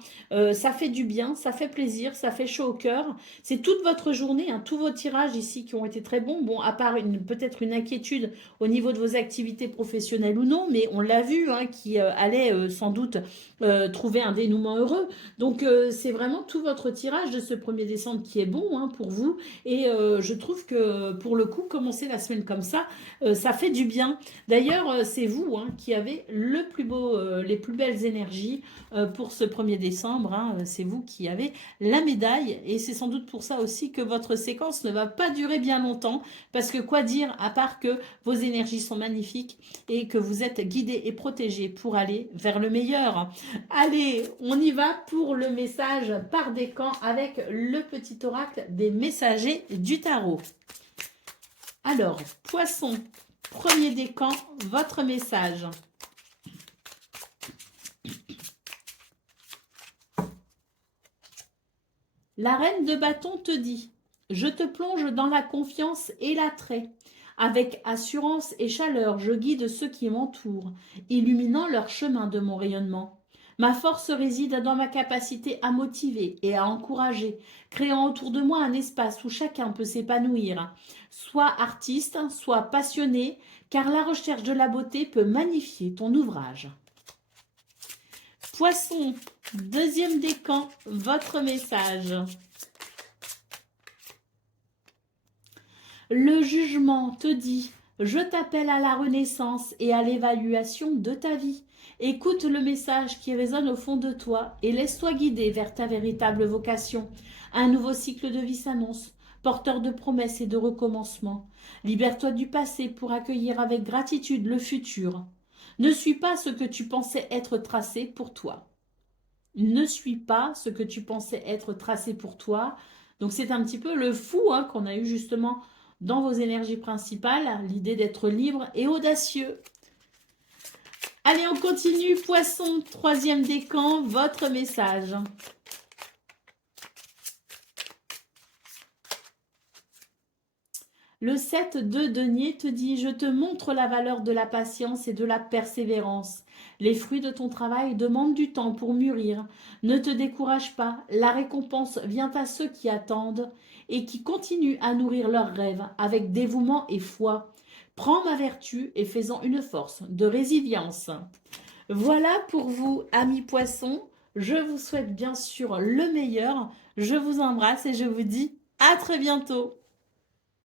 Ça fait du bien, ça fait plaisir, ça fait chaud au cœur. C'est toute votre journée, hein, tous vos tirages ici qui ont été très bons. Bon, à part peut-être une inquiétude au niveau de vos activités professionnelles ou non, mais on l'a vu, hein, qui allait sans doute trouver un dénouement heureux. Donc, c'est vraiment tout votre tirage de ce 1er décembre qui est bon, hein, pour vous. Et je trouve que pour le coup, commencer la semaine comme ça fait du bien. D'ailleurs, c'est vous, hein, qui avez le plus beau, les plus belles énergies pour ce 1er décembre, hein. C'est vous qui avez la médaille. Et c'est sans doute pour ça aussi que votre séquence ne va pas durer bien longtemps. Parce que quoi dire, à part que vos énergies sont magnifiques et que vous êtes guidés et protégés pour aller vers le meilleur. Allez, on y va pour le message par décan avec le petit oracle des messagers du tarot. Alors, poisson, 1er décan, votre message. La reine de bâton te dit « Je te plonge dans la confiance et l'attrait. Avec assurance et chaleur, je guide ceux qui m'entourent, illuminant leur chemin de mon rayonnement. Ma force réside dans ma capacité à motiver et à encourager, créant autour de moi un espace où chacun peut s'épanouir. Sois artiste, sois passionné, car la recherche de la beauté peut magnifier ton ouvrage. » Poisson, 2e décan, votre message. Le jugement te dit Je t'appelle à la renaissance et à l'évaluation de ta vie. Écoute le message qui résonne au fond de toi et laisse-toi guider vers ta véritable vocation. Un nouveau cycle de vie s'annonce, porteur de promesses et de recommencements. Libère-toi du passé pour accueillir avec gratitude le futur. Ne suis pas ce que tu pensais être tracé pour toi. Ne suis pas ce que tu pensais être tracé pour toi. Donc c'est un petit peu le fou hein, qu'on a eu justement dans vos énergies principales, l'idée d'être libre et audacieux. Allez, on continue. Poisson, troisième décan, votre message. Le 7 de denier te dit, je te montre la valeur de la patience et de la persévérance. Les fruits de ton travail demandent du temps pour mûrir. Ne te décourage pas, la récompense vient à ceux qui attendent et qui continuent à nourrir leurs rêves avec dévouement et foi. Prends ma vertu et fais-en une force de résilience. Voilà pour vous, amis poissons. Je vous souhaite bien sûr le meilleur. Je vous embrasse et je vous dis à très bientôt.